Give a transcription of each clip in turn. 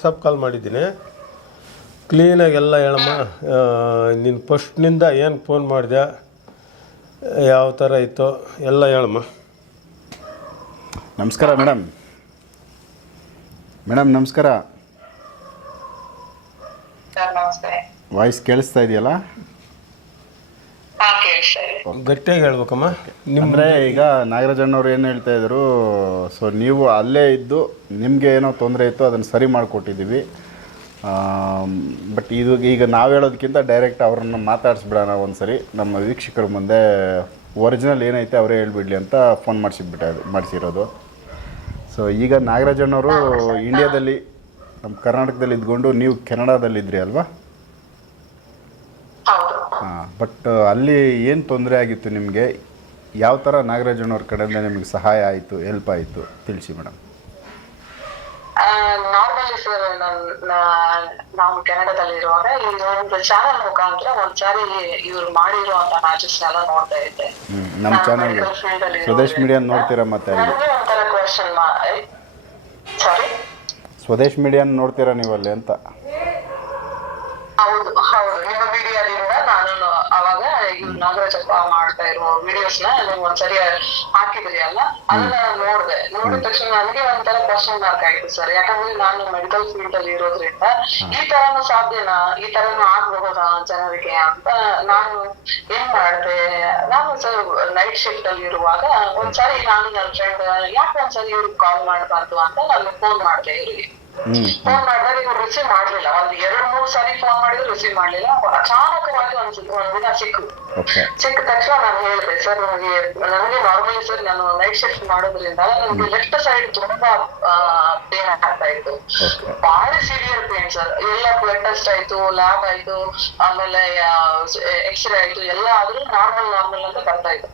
WhatsApp ಕಾಲ್ ಮಾಡಿದ್ದೀನಿ. ಕ್ಲೀನಾಗಿ ಎಲ್ಲ ಹೇಳಮ್ಮ ನೀನು ಫಸ್ಟ್ನಿಂದ ಏನು ಫೋನ್ ಮಾಡಿದೆ ಯಾವ ಥರ ಇತ್ತು ಎಲ್ಲ ಹೇಳಮ್ಮ. ನಮಸ್ಕಾರ ಮೇಡಮ್. ಮೇಡಮ್ ನಮಸ್ಕಾರ. ವಾಯ್ಸ್ ಕೇಳಿಸ್ತಾ ಇದೆಯಲ್ಲ? ಹಾ ಕೇಳಿಸ್ತಾ ಇದೆ. ಗಟ್ಟಿಯಾಗಿ ಹೇಳ್ಬೇಕಮ್ಮ. ನಿಮ್ಮ ಅಂದರೆ ಈಗ ನಾಗರಾಜಣ್ಣವ್ರು ಏನು ಹೇಳ್ತಾ ಇದ್ರು ಸೊ ನೀವು ಅಲ್ಲೇ ಇದ್ದು ನಿಮಗೆ ಏನೋ ತೊಂದರೆ ಇತ್ತು ಅದನ್ನು ಸರಿ ಮಾಡಿಕೊಟ್ಟಿದ್ದೀವಿ. ಬಟ್ ಇದು ಈಗ ನಾವು ಹೇಳೋದಕ್ಕಿಂತ ಡೈರೆಕ್ಟ್ ಅವ್ರನ್ನ ಮಾತಾಡಿಸ್ಬಿಡೋಣ ಒಂದು ಸರಿ ನಮ್ಮ ವೀಕ್ಷಕರ ಮುಂದೆ ಒರಿಜಿನಲ್ ಏನೈತೆ ಅವರೇ ಹೇಳ್ಬಿಡ್ಲಿ ಅಂತ ಫೋನ್ ಮಾಡಿಸಿಬಿಟ್ಟ ಮಾಡಿಸಿರೋದು. ಸೊ ಈಗ ನಾಗರಾಜಣ್ಣವರು ಇಂಡಿಯಾದಲ್ಲಿ ನಮ್ಮ ಕರ್ನಾಟಕದಲ್ಲಿ ಇದ್ಕೊಂಡು ನೀವು ಕೆನಡಾದಲ್ಲಿದ್ರಿ ಅಲ್ವಾ? ಬಟ್ ಅಲ್ಲಿ ಏನು ತೊಂದರೆ ಆಗಿತ್ತು ನಿಮಗೆ? ಯಾವ ಥರ ನಾಗರಾಜನವ್ರ ಕಡೆಯಿಂದ ನಿಮಗೆ ಸಹಾಯ ಆಯಿತು ಹೆಲ್ಪ್ ಆಯಿತು? ತಿಳಿಸಿ ಮೇಡಮ್ ನಾರ್ಮಲಿ ಸರ್ ನಾವು ಕೆನಡಾದಲ್ಲಿ ಇರುವಾಗ ಈ ಒಂದು ಚಾನಲ್ ಮುಖಾಂತರ ಒಂದ್ಸಾರಿ ಇವ್ರು ಮಾಡಿರುವಂತ ಮ್ಯಾಚಸ್ ಎಲ್ಲ ನೋಡ್ತಾ ಇದ್ದೆ. ನಮ್ಮ ಚಾನಲ್ ಸ್ವದೇಶ್ ಮೀಡಿಯಾ ನೋಡ್ತೀರಾ ಮತ್ತೆ ಒಂಥರ ಕ್ವಶನ್ ಸಾರಿ ಸ್ವದೇಶ್ ಮೀಡಿಯಾ ನೋಡ್ತೀರಾ ನೀವು ಅಲ್ಲಿ ಅಂತ ಹೌದು ಹೌದು ನಿಮ್ಮ ವಿಡಿಯೋದಿಂದ ನಾನು ಅವಾಗ ಇವ್ರು ನಾಗರಾಜಪ್ಪ ಮಾಡ್ತಾ ಇರೋ ವಿಡಿಯೋಸ್ನ ನೀವು ಒಂದ್ಸರಿ ಹಾಕಿದ್ರಿ ಅಲ್ಲ? ಅದನ್ನ ನೋಡಿದೆ. ನೋಡಿದ ತಕ್ಷಣ ನನಗೆ ಒಂಥರ ಕ್ವಶನ್ ಮಾರ್ಕ್ ಆಯ್ತು ಸರ್ ಯಾಕಂದ್ರೆ ನಾನು ಮೆಡಿಕಲ್ ಫೀಲ್ಡ್ ಅಲ್ಲಿ ಇರೋದ್ರಿಂದ ಈ ತರನು ಸಾಧ್ಯನಾ? ಈ ತರನು ಆಗ್ಬಹುದಾ ಜನರಿಗೆ ಅಂತ ನಾನು ಏನ್ ಮಾಡ್ದೆ? ನಾನು ಸರ್ ನೈಟ್ ಶಿಫ್ಟ್ ಅಲ್ಲಿ ಇರುವಾಗ ಒಂದ್ಸರಿ ನಾನು ನನ್ನ ಫ್ರೆಂಡ್ ಯಾಕೆ ಒಂದ್ಸರಿ ಇವ್ರಿಗೆ ಕಾಲ್ ಮಾಡಬಾರ್ದು ಅಂತ ನಾನು ಫೋನ್ ಮಾಡ್ದೆ ಇವ್ರಿಗೆ. ಫೋನ್ ಮಾಡಿದಾಗ ರಿಸೀವ್ ಮಾಡ್ಲಿಲ್ಲ. ಒಂದು ಎರಡು ಮೂರು ಸಾರಿ ಫೋನ್ ಮಾಡಿದ್ರು ರಿಸೀವ್ ಮಾಡ್ಲಿಲ್ಲ. ಅಚಾನಕವಾಗಿ ಒಂದು ಒಂದ್ ದಿನ ಸಿಕ್ಕು. ಓಕೆ ಸಿಕ್ಕ ತಕ್ಷಣ ನಾನು ಹೇಳಿದೆ ಸರ್ ನನಗೆ ನನಗೆ ನಾರ್ಮಲಿ ಸರ್ ನಾನು ನೈಟ್ ಶಿಫ್ಟ್ ಮಾಡೋದ್ರಿಂದ ನನಗೆ ಲೆಫ್ಟ್ ಸೈಡ್ ತುಂಬಾ ಪೇನ್ ಆಗ್ತಾ ಇತ್ತು. ಭಾರಿ ಸಿವಿಯರ್ ಪೇನ್ ಸರ್ ಎಲ್ಲ ಬ್ಲಡ್ ಟೆಸ್ಟ್ ಆಯ್ತು ಲ್ಯಾಬ್ ಆಯ್ತು ಆಮೇಲೆ ಎಕ್ಸ್ರೇ ಆಯ್ತು ಎಲ್ಲ ಆದ್ರೂ ನಾರ್ಮಲ್ ನಾರ್ಮಲ್ ಅಂತ ಬರ್ತಾ ಇತ್ತು.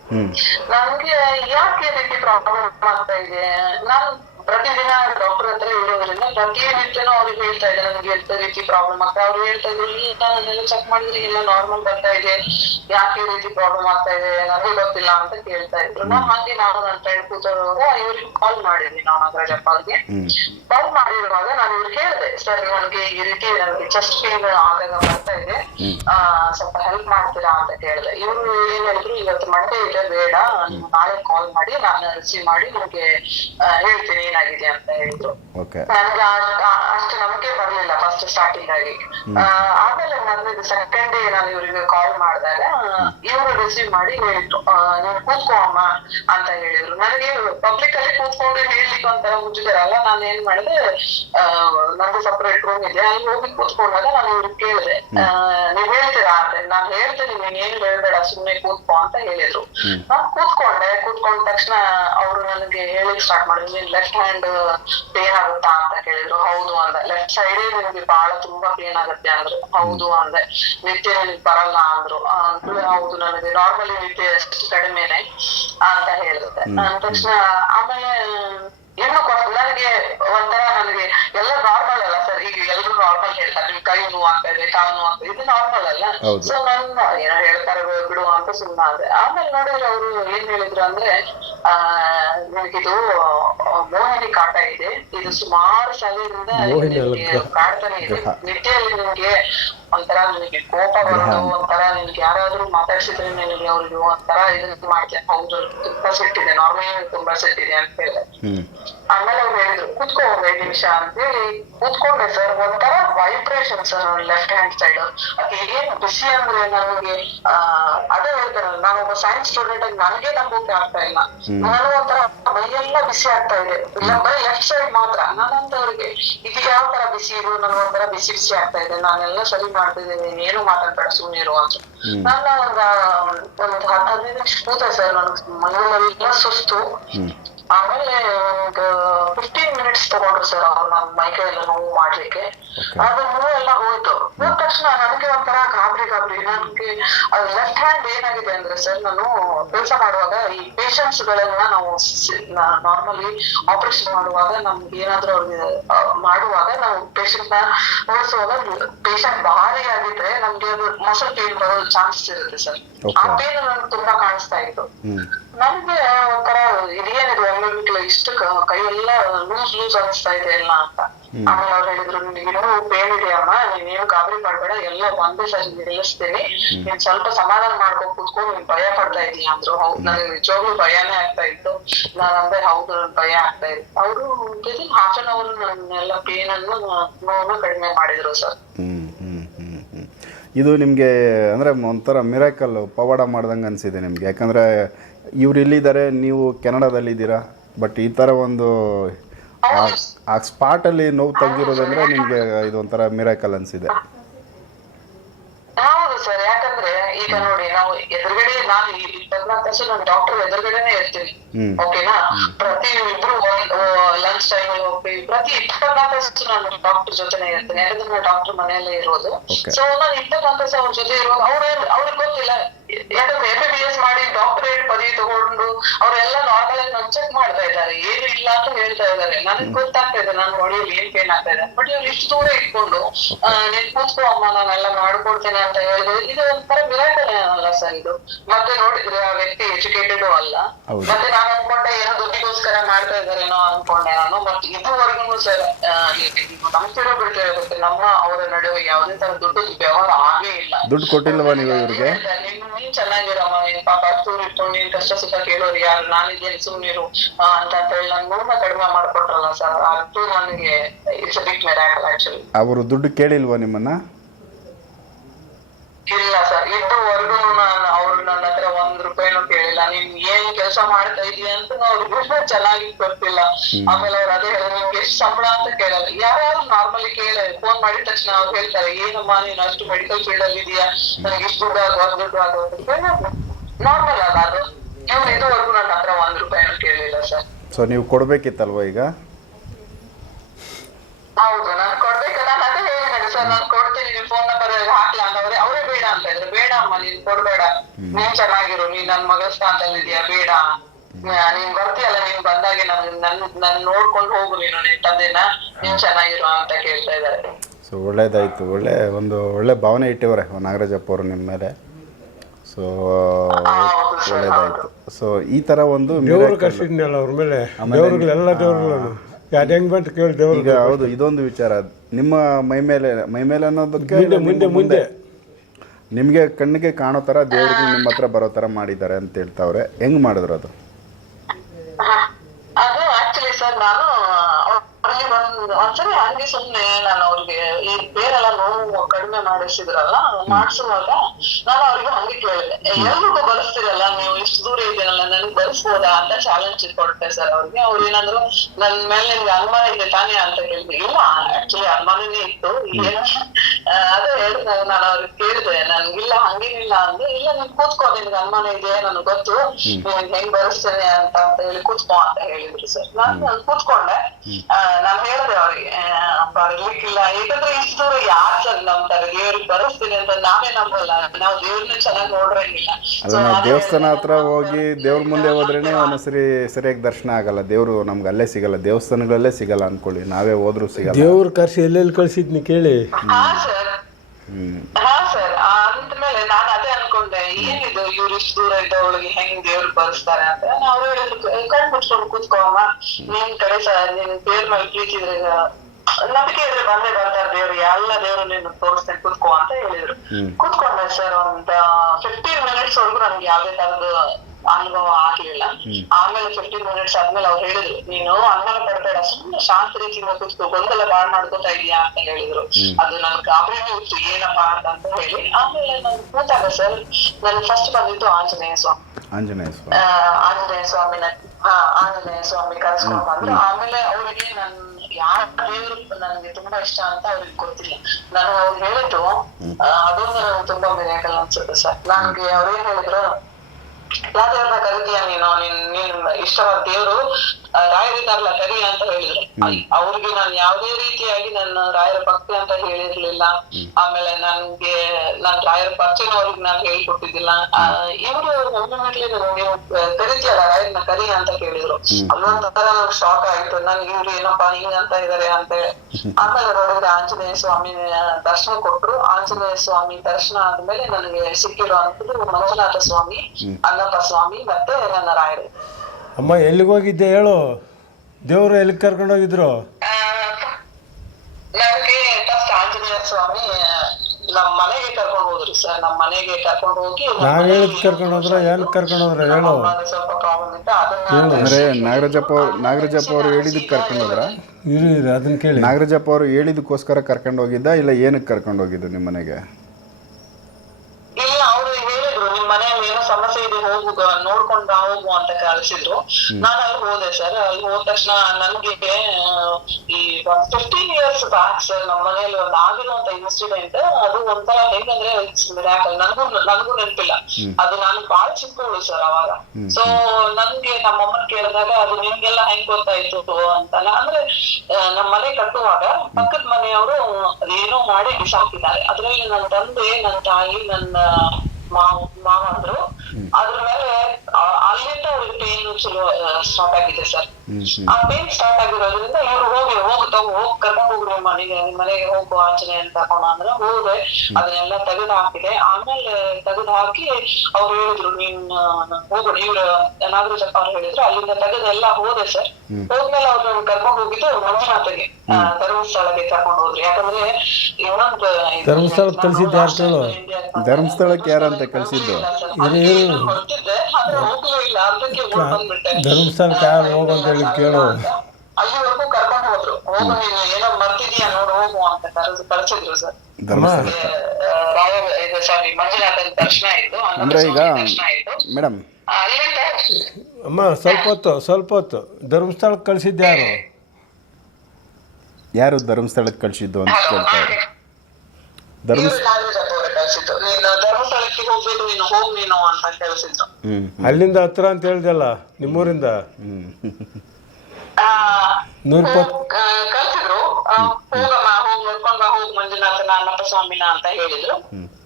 ನನಗೆ ಯಾಕೆ ರೀತಿ ಪ್ರಾಬ್ಲಮ್ ಆಗ್ತಾ ಇದೆ? ನಾನು ಪ್ರತಿದಿನ ಡಾಕ್ಟರ್ ಹತ್ರ ಇರೋದ್ರಿಂದ ಪ್ರತಿನಿತ್ಯನೂ ಅವ್ರಿಗೆ ಹೇಳ್ತಾ ಇದ್ದಾರೆ ನನಗೆ ಎಂತ ರೀತಿ ಪ್ರಾಬ್ಲಮ್ ಆಗ್ತಾ ಅವ್ರು ಹೇಳ್ತಾ ಇದ್ರು ಈಗ ನನ್ನೆಲ್ಲ ಚೆಕ್ ಮಾಡಿದ್ರೆ ಇಲ್ಲ ನಾರ್ಮಲ್ ಬರ್ತಾ ಇದೆ. ಯಾಕೆ ಈ ರೀತಿ ಪ್ರಾಬ್ಲಮ್ ಆಗ್ತಾ ಇದೆ? ನನಗೆ ಗೊತ್ತಿಲ್ಲ ಅಂತ ಕೇಳ್ತಾ ಇದ್ರು. ನಾನು ಹಾಗೆ ನಾನು ನನ್ನ ಫ್ರೆಂಡ್ ಕೂತವಾಗ ಇವ್ರಿಗೆ ಕಾಲ್ ಮಾಡಿದ್ವಿ ನಾವು ನಾಗರಾಜಪ್ಪ ಅವ್ರಿಗೆ ಹ್ಞೂ ಕಾಲ್ ಮಾಡಿರುವಾಗ ನಾನು ಇವ್ರಿಗೆ ಹೇಳಿದೆ ಸರ್ ನನಗೆ ಈ ರೀತಿ ನನಗೆ ಚೆಸ್ಟ್ ಪೇನ್ ಆಗಾಗ ಬರ್ತಾ ಇದೆ. ಸ್ವಲ್ಪ ಹೆಲ್ಪ್ ಮಾಡ್ತೀರಾ ಅಂತ ಕೇಳಿದೆ. ಇವರು ಏನ್ ಹೇಳಿದ್ರು ಇವತ್ತು ಮಂಡೇ ಇದೆ ಬೇಡ ನೀವು ನಾಳೆ ಕಾಲ್ ಮಾಡಿ ನಾನು ರಿಸೀವ್ ಮಾಡಿ ನಿಮ್ಗೆ ಹೇಳ್ತೀನಿ ಏನಾಗಿದೆ ಅಂತ ಹೇಳಿದ್ರು. ನನ್ಗೆ ಅಷ್ಟು ನಂಬಿಕೆ ಬರ್ಲಿಲ್ಲ ಫಸ್ಟ್ ಸ್ಟಾರ್ಟಿಂಗ್ ಆಗಿ ಆಮೇಲೆ ನಾನು ಸೆಕೆಂಡ್ ಡೇ ನಾನು ಇವ್ರಿಗೆ ಕಾಲ್ ಮಾಡಿದಾಗ ಇವರು ರಿಸೀವ್ ಮಾಡಿ ಹೇಳಿದ್ರು. ನೀನು ಕೂತ್ಕೋ ಅಮ್ಮ ಅಂತ ಹೇಳಿದ್ರು. ನನಗೆ ಪಬ್ಲಿಕ್ ಅಲ್ಲಿ ಕೂತ್ಕೊಂಡು ಹೇಳಲಿಕ್ಕೆ ಒಂಥರ ಮುಜುಗರ ಅಲ್ಲ ನಾನು ಏನ್ ಮಾಡಿದೆ ನಂದು ಸಪರೇಟ್ ರೂಮ್ ಇದೆ. ಅಲ್ಲಿ ಹೋಗಿ ಕೂತ್ಕೊಂಡಾಗ ನಾನು ಇವ್ರಿಗೆ ಕೇಳಿದೆ. ನೀವ್ ಹೇಳ್ತೀರಾ? ಅಂತ ನಾನು ಹೇಳ್ತೀನಿ ನೀನ್ ಏನ್ ಹೇಳ್ಬೇಡ ಸುಮ್ನೆ ಕೂತ್ಕೋ ಅಂತ ಹೇಳಿದ್ರು. ನಾನ್ ಕೂತ್ಕೊಂಡೆ ಕೂತ್ಕೊಂಡ ತಕ್ಷಣ ಅವರು ನನಗೆ ಹೇಳಿಕ್ ಸ್ಟಾರ್ಟ್ ಮಾಡಿದ್ರು ನೀನ್ ಲೆಫ್ಟ್ ಹ್ಯಾಂಡ್ ಪೇನ್ ಆಗುತ್ತಾ ಅಂತ ಕೇಳಿದ್ರು. ಹೌದು ಅಂದೆ. ಲೆಫ್ಟ್ ಸೈಡೇ ನಿಮ್ಗೆ ಬಹಳ ತುಂಬಾ ಪೇನ್ ಆಗುತ್ತೆ ಅಂದ್ರು. ಹೌದು ಅಂದೆ. ನಿತ್ಯ ನಿಮ್ಗೆ ಬರಲ್ಲ ಅಂದ್ರು. ಅಂದ್ರೂ ಹೌದು ನನಗೆ ನಾರ್ಮಲಿ ನಿತ್ಯ ಕಡಿಮೆನೆ ಅಂತ ಹೇಳಿದೆ ಅಂದ ತಕ್ಷಣ ಆಮೇಲೆ ಏನು ನನಗೆ ಒಂಥರ ನನಗೆ ಎಲ್ಲ ನಾರ್ಮಲ್ ಅಲ್ಲ ಸರ್ ಈಗ ಎಲ್ರು ನಾರ್ಮಲ್ ಹೇಳ್ತಾರೆ ನಿಮ್ ಕೈ ನೋವು ಆಗ್ತಾ ಇದೆ ಕಾಲು ನೋವು ಆಗ್ತಾ ಇದೆ. ನಾರ್ಮಲ್ ಅಲ್ಲ. ಸೊ ನಾನು ಏನೋ ಹೇಳ್ತಾರೆ ಬಿಡು ಅಂತ ಸುಮ್ಮನೆ ಆದ್ರೆ ಆಮೇಲೆ ನೋಡಿದ್ರೆ ಅವರು ಏನ್ ಹೇಳಿದ್ರು ಅಂದ್ರೆ ಆ ನಿನಗಿದು ಮೋಹಿನಿ ಕಾಟ ಇದೆ. ಇದು ಸುಮಾರು ಅಲ್ಲ, ಕಾಡ್ತಾನೆ ಇದೆ. ನಿಟ್ಟೆಯಲ್ಲಿ ನಿನಗೆ ಒಂಥರ ನಿನಗೆ ಕೋಪ ಬರೋದು ಒಂಥರ ನಿನ್ಗೆ ಯಾರಾದ್ರೂ ಮಾತಾಡ್ಸಿದ್ರೆ ನಿನಗೆ ಅವ್ರಿಗೆ ಒಂಥರ ಇದು ಮಾಡ್ತೇನೆ ಹೌದು ತುಂಬಾ ಸಿಟ್ಟಿದೆ ನಾರ್ಮಲ್ ತುಂಬಾ ಸಿಟ್ಟಿದೆ ಅಂತ ಹೇಳಿ. ಆಮೇಲೆ ಅವ್ರು ಹೇಳಿದ್ರು ಕೂತ್ಕೋ ಒಂದ್ ಐದು ನಿಮಿಷ ಅಂತೇಳಿ ಕೂತ್ಕೊಂಡೆ ಸರ್ ಒಂಥರ vibration sir left hand side ಅದು ಏನ್ ಬಿಸಿ ಅಂದ್ರೆ ನನಗೆ ಆ ಅದೇ ಹೇಳ್ತಾರಲ್ಲ ನಾನು ಒಬ್ಬ ಸೈನ್ಸ್ ಸ್ಟೂಡೆಂಟ್ ಆಗಿ ನನಗೆ ನಂಬೋಕೆ ಆಗ್ತಾ ಇಲ್ಲ. ನಾನು ಒಂಥರ ಮೈಯೆಲ್ಲ ಬಿಸಿ ಆಗ್ತಾ ಇದೆ. ಇಲ್ಲ ಬರೀ ಲೆಫ್ಟ್ ಸೈಡ್ ಮಾತ್ರ. ನಾನಂತವ್ರಿಗೆ ಇದು ಯಾವ ತರ ಬಿಸಿ ಇದು ನನಗೆ ಒಂಥರ ಬಿಸಿ ಬಿಸಿ ಆಗ್ತಾ ಇದೆ. ನಾನೆಲ್ಲ ಸರಿ ಮಾಡ್ತಿದ್ದೀನಿ ಏನು ಮಾತಾಡ್ಬೇಡ ಸುಮ್ಮನೆ ಇರು ಅಂತ. ನಾನು ಒಂದ್ ಒಂದು ಹತ್ತು ಹದಿನೈದು ನಿಮಿಷ ಕೂತೆ ಸರ್ ನನಗೆ ಮೈಯಲ್ಲೆಲ್ಲ ಸುಸ್ತು. ಆಮೇಲೆ ಒಂದು ಫಿಫ್ಟೀನ್ ಮಿನಿಟ್ಸ್ ತಗೊಂಡ್ರು ಸರ್ ಅವ್ರು ನಮ್ ಮೈಕೈ ಎಲ್ಲ ನೋವು ಮಾಡ್ಲಿಕ್ಕೆ. ಅದು ನೋವು ಎಲ್ಲ ಹೋಯ್ತು. ಹೋದ ತಕ್ಷಣ ನನಗೆ ಒಂಥರ ಗಾಬರಿ ಗಾಬರಿ. ನನ್ಗೆ ಲೆಫ್ಟ್ ಹ್ಯಾಂಡ್ ಏನಾಗಿದೆ ಅಂದ್ರೆ ಸರ್ ನಾನು ಕೆಲಸ ಮಾಡುವಾಗ ಈ ಪೇಷಂಟ್ಸ್ ಗಳನ್ನ ನಾವು ನಾರ್ಮಲಿ ಆಪರೇಷನ್ ಮಾಡುವಾಗ ನಮ್ಗೆ ಏನಾದ್ರೂ ಅವ್ರಿಗೆ ಮಾಡುವಾಗ ನಾವು ಪೇಷಂಟ್ನ ಓಡಿಸುವಾಗ ಪೇಷಂಟ್ ಭಾರಿ ಆಗಿದ್ರೆ ನಮ್ಗೆ ಅದು ಮಸಲ್ ಪೇನ್ ಬರೋ ಚಾನ್ಸಸ್ ಇರುತ್ತೆ ಸರ್. ಆ ಪೇನ್ ನನ್ಗೆ ತುಂಬಾ ಕಾಣಿಸ್ತಾ ಇತ್ತು. ನನ್ಗೆ ಒಂಥರ ಇದೇನಿದೆ ಒಮ್ಮೆ ಇಷ್ಟು ಕ- ಎಲ್ಲ ಲೂಸ್ ಲೂಸ್ ಅನಿಸ್ತಾ ಇದೆ ಎಲ್ಲ ಅಂತ. ಆಮೇಲೆ ಅವ್ರು ಹೇಳಿದ್ರು ನಿನಗೆ ಇನ್ನೂ ಪೇನ್ ಇದೆಯಮ್ಮ ನೀನೇನು ಗಾಬರಿ ಮಾಡ್ಬೇಡ ಎಲ್ಲ ಒಂದೇ ಸರಿ ನಿಲ್ಲಿಸ್ತೀನಿ ನೀನ್ ಸ್ವಲ್ಪ ಸಮಾಧಾನ ಮಾಡ್ಕೊಂಡು ಕುತ್ಕೊಂಡು ನೀನ್ ಭಯ ಪಡ್ತಾ ಇದೀಯ ಅಂದ್ರು. ಹೌದು ನನಗೆ ನಿಜವಾಗ್ಲೂ ಭಯನೇ ಆಗ್ತಾ ಇತ್ತು. ನಾನು ಅಂದ್ರೆ ಹೌದು ಭಯ ಆಗ್ತಾ ಇತ್ತು. ಅವರು ವಿದಿನ್ ಹಾಫ್ ಅನ್ ಅವರ್ ನನ್ನೆಲ್ಲ ಪೇನ್ ಅನ್ನು ನೋವನ್ನು ಕಡಿಮೆ ಮಾಡಿದ್ರು ಸರ್. ಇದು ನಿಮಗೆ ಅಂದರೆ ಒಂಥರ ಮಿರಾಕಲ್ ಪವಾಡ ಮಾಡ್ದಂಗೆ ಅನಿಸಿದೆ ನಿಮಗೆ. ಯಾಕಂದರೆ ಇವ್ರು ಇಲ್ಲಿದ್ದಾರೆ ನೀವು ಕೆನಡಾದಲ್ಲಿದ್ದೀರಾ? ಬಟ್ ಈ ಥರ ಒಂದು, ಆ- ಆ ಸ್ಪಾಟಲ್ಲಿ ನೋವು ತೆಗ್ದಿರೋದಂದ್ರೆ ನಿಮಗೆ ಇದೊಂಥರ ಮಿರಾಕಲ್ ಅನ್ಸಿದೆ. ಹೌದು ಸರ್ ಈಗ ನೋಡಿ ನಾವು ಎದುರುಗಡೆ ನಾನು ಇಪ್ಪತ್ನಾಲ್ಕು ತಾಸು ನಾನು ಡಾಕ್ಟರ್ ಎದುರುಗಡೆನೆ ಇರ್ತೀನಿ. ಓಕೆನಾ ಪ್ರತಿ ಇಬ್ರು ಲಂಚ್ ಟೈಮ್ ಹೋಗ್ತೀವಿ. ಪ್ರತಿ ಇಪ್ಪತ್ನಾಲ್ಕು ತಾಸು ನಾನು ಡಾಕ್ಟರ್ ಜೊತೆನೆ ಇರ್ತೇನೆ. ಯಾಕಂದ್ರೆ ನಾನು ಡಾಕ್ಟರ್ ಮನೆಯಲ್ಲೇ ಇರೋದು. ಸೊ ನಾನು ಇಪ್ಪತ್ನಾಲ್ಕು ತಾಸು ಅವ್ರ ಜೊತೆ ಇರುವಾಗ ಅವ್ರ ಅವ್ರಿಗೆ ಗೊತ್ತಿಲ್ಲ. ಯಾಕಂದ್ರೆ ಎಂ ಬಿ ಬಿ ಎಸ್ ಮಾಡಿ ಡಾಕ್ಟರೇಟ್ ಪದವಿ ತಗೊಂಡು ಅವರೆಲ್ಲ ನಾರ್ಮಲ್ ಆಗಿ ನಾನು ಚೆಕ್ ಮಾಡ್ತಾ ಇದ್ದಾರೆ. ಏನು ಇಲ್ಲ ಅಂತ ಹೇಳ್ತಾ ಇದ್ದಾರೆ. ನನಗೆ ಗೊತ್ತಾಗ್ತಾ ಇದೆ ನಾನು ಹೊಡೆಯಲ್ಲಿ ಏನ್ ಪೇನ್ ಆಗ್ತಾ ಇದೆ ಬಟ್ ಇವ್ರು ಇಷ್ಟು ದೂರ ಇಟ್ಕೊಂಡು ನೀನ್ ಕೂತ್ಕೋ ಅಮ್ಮ ನಾನೆಲ್ಲ ಮಾಡ್ಕೊಡ್ತೇನೆ ಅಂತ ಹೇಳಿದ್ರೆ ಇದು ಒಂಥರ ಮಿರಾಕಲ್ ಅಲ್ಲ ಸರ್ ಇದು? ಮತ್ತೆ ನೋಡಿದ್ರೆ ಆ ವ್ಯಕ್ತಿ ಎಜುಕೇಟೆಡ್ ಅಲ್ಲ. ಮತ್ತೆ ನಾನು ಅನ್ಕೊಂಡೆ ಏನೋ ದುಡ್ಡಿಗೋಸ್ಕರ ಮಾಡ್ತಾ ಇದಾರೇನೋ ಅನ್ಕೊಂಡೆ ನಾನು ಬಟ್ ಇದುವರೆಗೂ ಸರ್ ನಂಬ್ತಿರೋ ಬಿಡ್ತೇವೆ ಗೊತ್ತೆ ನಮ್ಮ ಅವರ ನಡುವೆ ಯಾವುದೇ ತರ ದುಡ್ಡು ವ್ಯವಹಾರ ಆಗೇ ಇಲ್ಲ. ದುಡ್ಡು ಕೊಟ್ಟಿಲ್ವಾ ನೀವು ಇವ್ರಿಗೆ? ನೀನು ನೀನ್ ಚೆನ್ನಾಗಿರಮ್ಮ ನೀನ್ ಪಾಪ ಹತ್ತೂರು ಇಟ್ಕೊಂಡು ನೀನ್ ಕಷ್ಟ ಸುಖ ಕೇಳೋರು ಯಾರು? ನಾನಿದ್ದೇನೆ ಸುಮ್ನಿರು ಅಂತ ಅಂತ ಹೇಳಿ ನನ್ ನೋಡ್ನ ಕಡಿಮೆ ಮಾಡ್ಕೊಟ್ರಲ್ಲ ಸರ್. ಅದು ನನಗೆ ಇಟ್ಸ್ ಬಿಟ್ ಮೆರಾಕಲ್ ಆಕ್ಚುಲಿ ಅವರು ದುಡ್ಡು ಕೇಳಿಲ್ವಾ ನಿಮ್ಮನ್ನು? ಇದುವರೆಗೂ ನಾನು ಅವ್ರು ನನ್ನ ಹತ್ರ ಒಂದ್ ರೂಪಾಯಿನೂ ಕೇಳಿಲ್ಲ. ನೀನ್ ಏನ್ ಕೆಲಸ ಮಾಡ್ತಾ ಇದೀಯ ಅಂತ ಅವ್ರಿಗೆ ಚೆನ್ನಾಗಿ ಗೊತ್ತಿಲ್ಲ ಆಮೇಲೆ ಅವ್ರು ಅದೇ ಹೇಳಿದ್ರು ನಿಮ್ಗೆ ಎಷ್ಟು ಸಂಬಳ ಅಂತ ಕೇಳಲ್ಲ. ಯಾರು ನಾರ್ಮಲಿ ಕೇಳ ಫೋನ್ ಮಾಡಿದ ತಕ್ಷಣ ಅವ್ರು ಹೇಳ್ತಾರೆ ಏನಮ್ಮ ನೀನ್ ಅಷ್ಟು ಮೆಡಿಕಲ್ ಫೀಲ್ಡ್ ಅಲ್ಲಿ ಇದೀಯಾ? ನನಗೆ ಇಷ್ಟು ದುಡ್ಡು ಆಗೋ ಅಷ್ಟು ದುಡ್ಡು ಆಗೋ ನಾರ್ಮಲ್ ಅಲ್ಲ ಅದು. ಇವ್ರು ಇದುವರೆಗೂ ನನ್ನ ಹತ್ರ ಒಂದ್ ರೂಪಾಯಿನೂ ಕೇಳಿಲ್ಲ ಸರ್. ಸೊ ನೀವು ಕೊಡ್ಬೇಕಿತ್ತಲ್ವಾ ಈಗ? ಹೌದು ನಾನು ಕೊಡ್ಬೇಕಲ್ಲ ಅದೇ ಹೇಳಿದೆ ಸರ್ ನಾನು ನಿನ್ ಫೋನ್ ನಂಬರ್ ಹಾಕ್ಲಾ ಅಂತಂದ್ರೆ ಅವರೇ ಬೇಡ ಅಂತ ಇದ್ರು ಬೇಡ ಅಮ್ಮ ನೀನ್ ಕೊಡ್ಬೇಡ. ನೀನ್ ಚೆನ್ನಾಗಿರು ನೀನ್ ನನ್ ಮಗಳ ಸ್ಥಾನದಲ್ಲಿದ್ಯಾ ಬೇಡ. ಆ, ನೀನ್ ಬರ್ತೀಯಲ್ಲ ನೀನ್ ಬಂದಾಗೆ ನನ್ ನನ್ ನನ್ ನೋಡ್ಕೊಂಡು ಹೋಗು ನೀನು ನಿನ್ ತಂದೆನ. ನೀನ್ ಚೆನ್ನಾಗಿರು ಅಂತ ಕೇಳ್ತಾ ಇದಾರೆ ಸೊ ಒಳ್ಳೇದಾಯ್ತು. ಒಳ್ಳೆ ಒಂದು ಒಳ್ಳೆ ಭಾವನೆ ಇಟ್ಟಿವ್ರೆ ನಾಗರಾಜಪ್ಪ ಅವರು ನಿಮ್ಮ ಮೇಲೆ. ಸೊ ಒಳ್ಳೇದಾಯ್ತು. ಸೊ ಈ ಥರ ಒಂದು. ಅವ್ರ ಮೇಲೆ. ದೇವ್ರುಗಳೆಲ್ಲ ದೇವ್ರುಗಳನ್ನು. ಅದು ಹೆಂಗ್ ಬಂತು ಕೇಳಿ ದೇವ್ರು ಈಗ ಹೌದು ಇದೊಂದು ವಿಚಾರ. ನಿಮ್ಮ ಮೈ ಮೇಲೆ ಮೈ ಮೇಲೆ ಅನ್ನೋದಕ್ಕೆ ಮುಂದೆ ಮುಂದೆ ಮುಂದೆ. ನಿಮಗೆ ಕಣ್ಣಿಗೆ ಕಾಣೋ ಥರ ದೇವ್ರಿಗೆ ನಿಮ್ಮ ಹತ್ರ ಬರೋ ಥರ ಮಾಡಿದ್ದಾರೆ ಅಂತ ಹೇಳ್ತಾವ್ರೆ. ಹೆಂಗ್ ಮಾಡಿದ್ರು ಅದು ಹ. ಅದು ಆಕ್ಚುಲಿ ಸರ್ ನಾನು ಒಂದ್ ಒಂದ್ಸರಿ ಹಂಗೆ ಸುಮ್ನೆ ನಾನು ಅವ್ರಿಗೆ ಈ ಬೇರೆಲ್ಲ ನೋವು ಕಡಿಮೆ ಮಾಡಿಸಿದ್ರಲ್ಲ ಮಾಡಿಸುವಾಗ ನಾನು ಅವ್ರಿಗೆ ಹಂಗೆ ಕೇಳಿದೆ. ಎಲ್ರಿಗೂ ಬರೆಸ್ತಿರಲ್ಲ ನೀವು ಇಷ್ಟು ದೂರ ಇದೆಯಲ್ಲ ನನಗೆ ಬರೆಸ್ಬೋದಾ ಅಂತ ಚಾಲೆಂಜ್ ಕೊಡ್ತೆ ಸರ್ ಅವ್ರಿಗೆ. ಅವ್ರು ಏನಾದ್ರು ನನ್ ಮೇಲೆ ನಿಮ್ಗೆ ಅನುಮಾನ ಇದೆ ತಾನೇ ಅಂತ ಕೇಳಿದೆ. ಇಲ್ಲ ಆಕ್ಚುಲಿ ಅನುಮಾನನೇ ಇತ್ತು. ಏನು ಅದೇ ಹೇಳಿದ ನಾನು ಅವ್ರಿಗೆ ಕೇಳಿದೆ. ನನ್ಗಿಲ್ಲ ಹಂಗೇನಿಲ್ಲ ಅಂದ್ರೆ ಇಲ್ಲ ನೀನ್ ಕೂತ್ಕೋ ನಿನ್ಗೆ ಅನುಮಾನ ಇದೆ ನನಗೆ ಗೊತ್ತು. ನೀನ್ ಹೆಂಗ್ ಬರಿಸ್ತೇನೆ ಅಂತ ಅಂತ ಹೇಳಿ ಕೂತ್ಕೋ ಅಂತ ಹೇಳಿದ್ರು ಸರ್ ನಾನು ನಾನು ಕೂತ್ಕೊಂಡೆ. ನಾನು ಹೇಳಿದೆ ಅವ್ರಿಗೆ ಆ, ಬರ್ಲಿಕ್ಕಿಲ್ಲ ಯಾಕಂದ್ರೆ ಇಷ್ಟು ದೂರ ಯಾರು ಸರ್ ನಂಬ್ತಾರೆ ದೇವ್ರಿಗೆ ಬರಸ್ತೀನಿ ಅಂತ ನಾವೇ ನಂಬಲ್ಲ. ನಾವು ದೇವ್ರನ್ನ ಚೆನ್ನಾಗಿ ನೋಡ್ರಂಗಿಲ್ಲ. ನಾವು ದೇವಸ್ಥಾನ ಹತ್ರ ಹೋಗಿ ದೇವ್ರ ಮುಂದೆ ಹೋದ್ರೇನೆ ಒಂದೊಂದ್ಸರಿ ಸರಿಯಾಗಿ ದರ್ಶನ ಆಗಲ್ಲ. ದೇವರು ನಮ್ಗೆ ಅಲ್ಲೇ ಸಿಗಲ್ಲ. ದೇವಸ್ಥಾನಗಳಲ್ಲೇ ಸಿಗಲ್ಲ ಅನ್ಕೊಳ್ಳಿ. ನಾವೇ ಹೋದ್ರೂ ಸಿಗಲ್ಲ. ದೇವ್ರ ಕರ್ಸಿ ಎಲ್ಲೆಲ್ಲಿ ಕಳ್ಸಿದ್ನಿ ಕೇಳಿ. ಹಾ ಸರ್ ಹಾ ಸರ್ ಅಂದ್ಮೇಲೆ ನಾನು ಅದೇ ಅನ್ಕೊಂಡೆ ಏನಿದು ಇವ್ರು ಇಷ್ಟು ದೂರ ಇದ್ದವಳಿಗೆ ಹೆಂಗ್ ದೇವ್ರು ಬರ್ಸ್ತಾರೆ ಅಂತ. ಅವ್ರು ಹೇಳಿದ್ರು ಕಣ್ ಮುಚ್ಕೊಂಡು ಕೂತ್ಕೋಮ್ಮ ನಿನ್ ಕಡೆ ನಿನ್ ದೇವ್ರ ಮೇಲೆ ಪ್ರೀತಿದ್ರೆ ನಂಬಿಕೆ ಇದ್ರೆ ಬಂದೇ ಬರ್ತಾರೆ ದೇವ್ರು ಎಲ್ಲ ದೇವ್ರು ನೀನು ತೋರಿಸ್ತೇನೆ ಕೂತ್ಕೋ ಅಂತ ಹೇಳಿದ್ರು. ಕೂತ್ಕೊಂಡೆ ಸರ್ ಒಂದ್ ಫಿಫ್ಟೀನ್ ಮಿನಿಟ್ಸ್ ವರೆಗೂ ನನ್ಗೆ ಯಾವ್ದೇ ತರದ ಅನುಭವ ಆಗ್ಲಿಲ್ಲ ಆಮೇಲೆ ಫಿಫ್ಟೀನ್ ಮಿನಿಟ್ಸ್ ಆದ್ಮೇಲೆ ಅವ್ರು ಹೇಳಿದ್ರು ನೀನು ಅನುಮಾನ ಪಡ್ಬೇಡ ಸುಮ್ಮನೆ ಶಾಂತ ರೀತಿಯಿಂದ ಗೊಂದಲ ಬಾಳ್ ಮಾಡ್ಕೋತಾ ಇದೀಯಾ ಅಂತ ಹೇಳಿದ್ರು. ಅದು ನನ್ ಗಾಬರಿನೇ ಇತ್ತು ಏನಪ್ಪಾ ಅಂತ ಹೇಳಿ. ಆಮೇಲೆ ನನ್ ಕೂತಾಗ ಸರ್ ನನ್ ಫಸ್ಟ್ ಬಂದಿದ್ದು ಆಂಜನೇಯ ಸ್ವಾಮಿ. ಆಂಜನೇಯ ಸ್ವಾಮಿ. ಆಂಜನೇಯ ಸ್ವಾಮಿನ ಹಾ ಆಂಜನೇಯ ಸ್ವಾಮಿ ಕರ್ಸ್ಕೊಂಡ್ ಬಂದ್ರು. ಆಮೇಲೆ ಅವ್ರಿಗೆ ನನ್ ಯಾರ ದೇವರು ನನ್ಗೆ ತುಂಬಾ ಇಷ್ಟ ಅಂತ ಅವ್ರಿಗೆ ಗೊತ್ತಿಲ್ಲ. ನಾನು ಅವ್ರು ಹೇಳಿದ್ದು ಅದೊಂದು ನನಗೆ ತುಂಬಾ ಮಿರಾಕಲ್ ಅನ್ಸುತ್ತೆ ಸರ್. ನನ್ಗೆ ಅವ್ರೇನ್ ಹೇಳಿದ್ರು ಯಾವ ದೇವ್ರನ್ನ ಕರಿತೀಯ ನೀನು? ನಿನ್ ನೀನ್ ಇಷ್ಟವಾದ ದೇವ್ರು ಆ, ಸರಿ ಅಂತ ಹೇಳಿದ್ರು. ಅವ್ರಿಗೆ ನಾನು ಯಾವುದೇ ರೀತಿಯಾಗಿ ನನ್ನ ರಾಯರ ಭಕ್ತಿ ಅಂತ ಹೇಳಿರ್ಲಿಲ್ಲ. ಆಮೇಲೆ ನನ್ಗೆ ನಾನ್ ರಾಯರ ಪರಿಚಯ ಅವ್ರಿಗೆ ನಾನು ಹೇಳ್ಕೊಟ್ಟಿದ್ದಿಲ್ಲ. ಇವರು ಒಮ್ಮೆ ನನಗೆ ಕರಿತೀಯಲ್ಲ ರಾಯರ್ನ ಕರಿ ಅಂತ ಕೇಳಿದ್ರು. ಅಲ್ಲೊಂಥರ ನನಗೆ ಶಾಕ್ ಆಯ್ತು. ನನ್ ಇವ್ರು ಏನಪ್ಪಾ ಹಿಂಗ ಅಂತ ಇದಾರೆ ಅಂತ ಹೇಳಿ. ಆಮೇಲೆ ನೋಡಿದ್ರೆ ಆಂಜನೇಯ ಸ್ವಾಮಿ ದರ್ಶನ ಕೊಟ್ರು. ಆಂಜನೇಯ ಸ್ವಾಮಿ ದರ್ಶನ ಆದ್ಮೇಲೆ ನನಗೆ ಸಿಕ್ಕಿರುವಂತದ್ದು ಮಂಜುನಾಥ ಸ್ವಾಮಿ ಅನ್ನಪ್ಪ ಸ್ವಾಮಿ ಮತ್ತೆ ನನ್ನ ರಾಯರು. ಅಮ್ಮ ಎಲ್ಲಿಗೆ ಹೋಗಿದ್ದೆ ಹೇಳು? ದೇವರು ಎಲ್ಲಿಗೆ ಕರ್ಕೊಂಡು ಹೋಗಿದ್ರು? ಆ, ನನಗೆ ಫಸ್ಟ್ ಆಂಜನೇಯ ಸ್ವಾಮಿ ನಮ್ ಮನೆಗೆ ಕರ್ಕೊಂಡು ಹೋದ್ರಿ ಸರ್. ನಮ್ಮ ಮನೆಗೆ ಕರ್ಕೊಂಡು ಹೋಗಿ ನಮ್ ನಾವ್ ಹೇಳಿದ್ ಕರ್ಕೊಂಡು ಹೋದ್ರ ಏನಕ್ಕೆ ಕರ್ಕೊಂಡು ಹೋದ್ರ ಹೇಳು? ಸ್ವಲ್ಪ ಪ್ರಾಬ್ಲಮ್ ಇತ್ತು. ಅದನ್ನ ಅಂದರೆ ನಾಗರಾಜಪ್ಪ ಅವ್ರು ನಾಗರಾಜಪ್ಪ ಅವರು ಹೇಳಿದ್ದಕ್ಕೆ ಕರ್ಕೊಂಡು ಹೋದ್ರ? ಇರು ಇರು ಅದನ್ನ ಕೇಳಿ. ನಾಗರಾಜಪ್ಪ ಅವರು ಹೇಳಿದಕ್ಕೋಸ್ಕರ ಕರ್ಕೊಂಡು ಹೋಗಿದ್ದ ಇಲ್ಲ ಏನಕ್ಕೆ ಕರ್ಕೊಂಡು ಹೋಗಿದ್ದು ನಿಮ್ಮ ಮನೆಗೆ ಇಲ್ಲ ಅವ್ರು ಹೇಳಿದ್ರು ನಿಮ್ ಮನೆಯಲ್ಲಿ ಏನೋ ಸಮಸ್ಯೆ ಇದೆ ಹೋಗು ಗ- ನೋಡ್ಕೊಂಡ್ ಹೋಗು ಅಂತ ಕಳಿಸಿದ್ರು. ನಾನು ಅಲ್ಲಿ ಹೋದೆ ಸರ್ ಅಲ್ಲಿ ಹೋದ ತಕ್ಷಣ ನನ್ಗೆ ಈ ಫಿಫ್ಟೀನ್ ಇಯರ್ಸ್ ಬ್ಯಾಕ್ ಸರ್ ನಮ್ಮ ಮನೆಯಲ್ಲಿ ಒಂದು ಆಗಿರುವಂತ ಇನ್ಸಿಡೆಂಟ್ ಅದು ಒಂಥರ ಹೆಂಗಂದ್ರೆ ಮಿರಾಕಲ್ ನನಗೂ ನನಗೂ ನೆನಪಿಲ್ಲ. ಅದು ನಾನು ಬಾಳ್ ಚಿಕ್ಕವಳು ಸರ್ ಅವಾಗ. ಸೊ ನನ್ಗೆ ನಮ್ಮ ಅಮ್ಮನ್ ಕೇಳಿದಾಗ ಅದು ನಿಮ್ಗೆಲ್ಲ ಹೆಂಗ್ ಗೊತ್ತಾಯ್ತು ಅಂತಲ್ಲ ಅಂದ್ರೆ ನಮ್ಮ ಮನೆ ಕಟ್ಟುವಾಗ ಪಕ್ಕದ ಮನೆಯವರು ಏನೋ ಮಾಡಿ ಬಿಸಾಕಿದ್ದಾರೆ ಅದ್ರಲ್ಲಿ ನನ್ನ ತಂದೆ ನನ್ನ ತಾಯಿ ನನ್ನ ಮಾವ ಮಾವ ಅಂದ್ರು ಮೇಲೆ ಅಲ್ಲಿಂದ ಅವ್ರಿಗೆ ಪೇನ್ ಚಲೋ ಸ್ಟಾರ್ಟ್ ಆಗಿದೆ ಸರ್ ಆ ಪೇನ್ ಸ್ಟಾರ್ಟ್ ಆಗಿರೋದ್ರಿಂದ ಇವ್ರು ಹೋಗಿ ಹೋಗಿ ತಗೋ ಹೋಗಿ ಕರ್ಕೊಂಡು ಹೋಗ್ರಿ ಅಮ್ಮ ಮನೆಗೆ ನಿಮ್ಮ ಮನೆಗೆ ಹೋಗು ಆಂಜನೇಯ ಅಂತ ಕರ್ಕೊಂಡು ಅಂದ್ರೆ ಹೋದೆ. ಅದನ್ನೆಲ್ಲ ತೆಗೆದು ಹಾಕಿದೆ. ಆಮೇಲೆ ತೆಗೆದು ಹಾಕಿ ಅವ್ರು ಹೇಳಿದ್ರು ನೀನ್ ಹೋಗೋಣ ಇವ್ರು ನಾಗರಾಜಪ್ಪ ಅವ್ರು ಹೇಳಿದ್ರು ಅಲ್ಲಿಂದ ತೆಗೆದು ಎಲ್ಲ ಹೋದೆ ಸರ್ ಹೋದ್ಮೇಲೆ ಅವ್ರು ಕರ್ಕೊಂಡು ಹೋಗಿದ್ದು ಮಂಜುನಾಥಗೆ ಧರ್ಮಸ್ಥಳಕ್ಕೆ ಕರ್ಕೊಂಡು ಹೋದ್ರಿ. ಯಾಕಂದ್ರೆ ಇನ್ನೊಂದು ಧರ್ಮಸ್ಥಳಕ್ಕೆ ಕಳ್ಸಿದ್ದು ಯಾರು ಧರ್ಮಸ್ಥಳಕ್ಕೆ ಯಾರಂತ ಕಳ್ಸಿದ್ದು? ಧರ್ಮಸ್ಥಳಕ್ಕೆ ಯಾರು ಹೋಗು ಅಂತ ಹೇಳಿ ಕೇಳು. ಅಲ್ಲಿವರೆಗೂ ಕರ್ಕೊಂಡು ಹೋದ್ರು. ಹೋಗು ನೀನು ಏನೋ ಮರ್ತಿದ್ಯಾ ನೋಡು ಹೋಗು ಅಂತ ಕರೆದು ಕಳ್ಸಿದ್ರು ಸರ್. ಧರ್ಮಸ್ಥಳ. ರಾಯ ಇದು ಸಾರಿ ಮಂಜುನಾಥನ ದರ್ಶನ ಆಯ್ತು. ಅಂದ್ರೆ ಈಗ ಸ್ವಾಮಿ ದರ್ಶನ ಆಯ್ತು. ಮೇಡಮ್. ಅಮ್ಮ ಸ್ವಲ್ಪ ಹೊತ್ತು ಸ್ವಲ್ಪ ಹೊತ್ತು. ಧರ್ಮಸ್ಥಳಕ್ಕೆ ಕಳ್ಸಿದ್ದು ಯಾರು? ಯಾರು ಧರ್ಮಸ್ಥಳಕ್ಕೆ ಕಳಿಸಿದ್ದು ಅಂತ ಕೇಳ್ತಾರೆ ಅಲ್ಲಿಂದ ಹತ್ರ ಅಂತ ಹೇಳ್ದಲ್ಲ ನಿಮ್ಮೂರಿಂದ? ಕಳ್ಸಿದ್ರು. ಆ, ಹೋಗಮ್ಮ ಹೋಗ್ ನೋಡ್ಕೊಂಡ್ ಬಾ ಹೋಗ್ ಮಂಜುನಾಥನ ಸ್ವಾಮಿನ ಅಂತ ಹೇಳಿದ್ರು.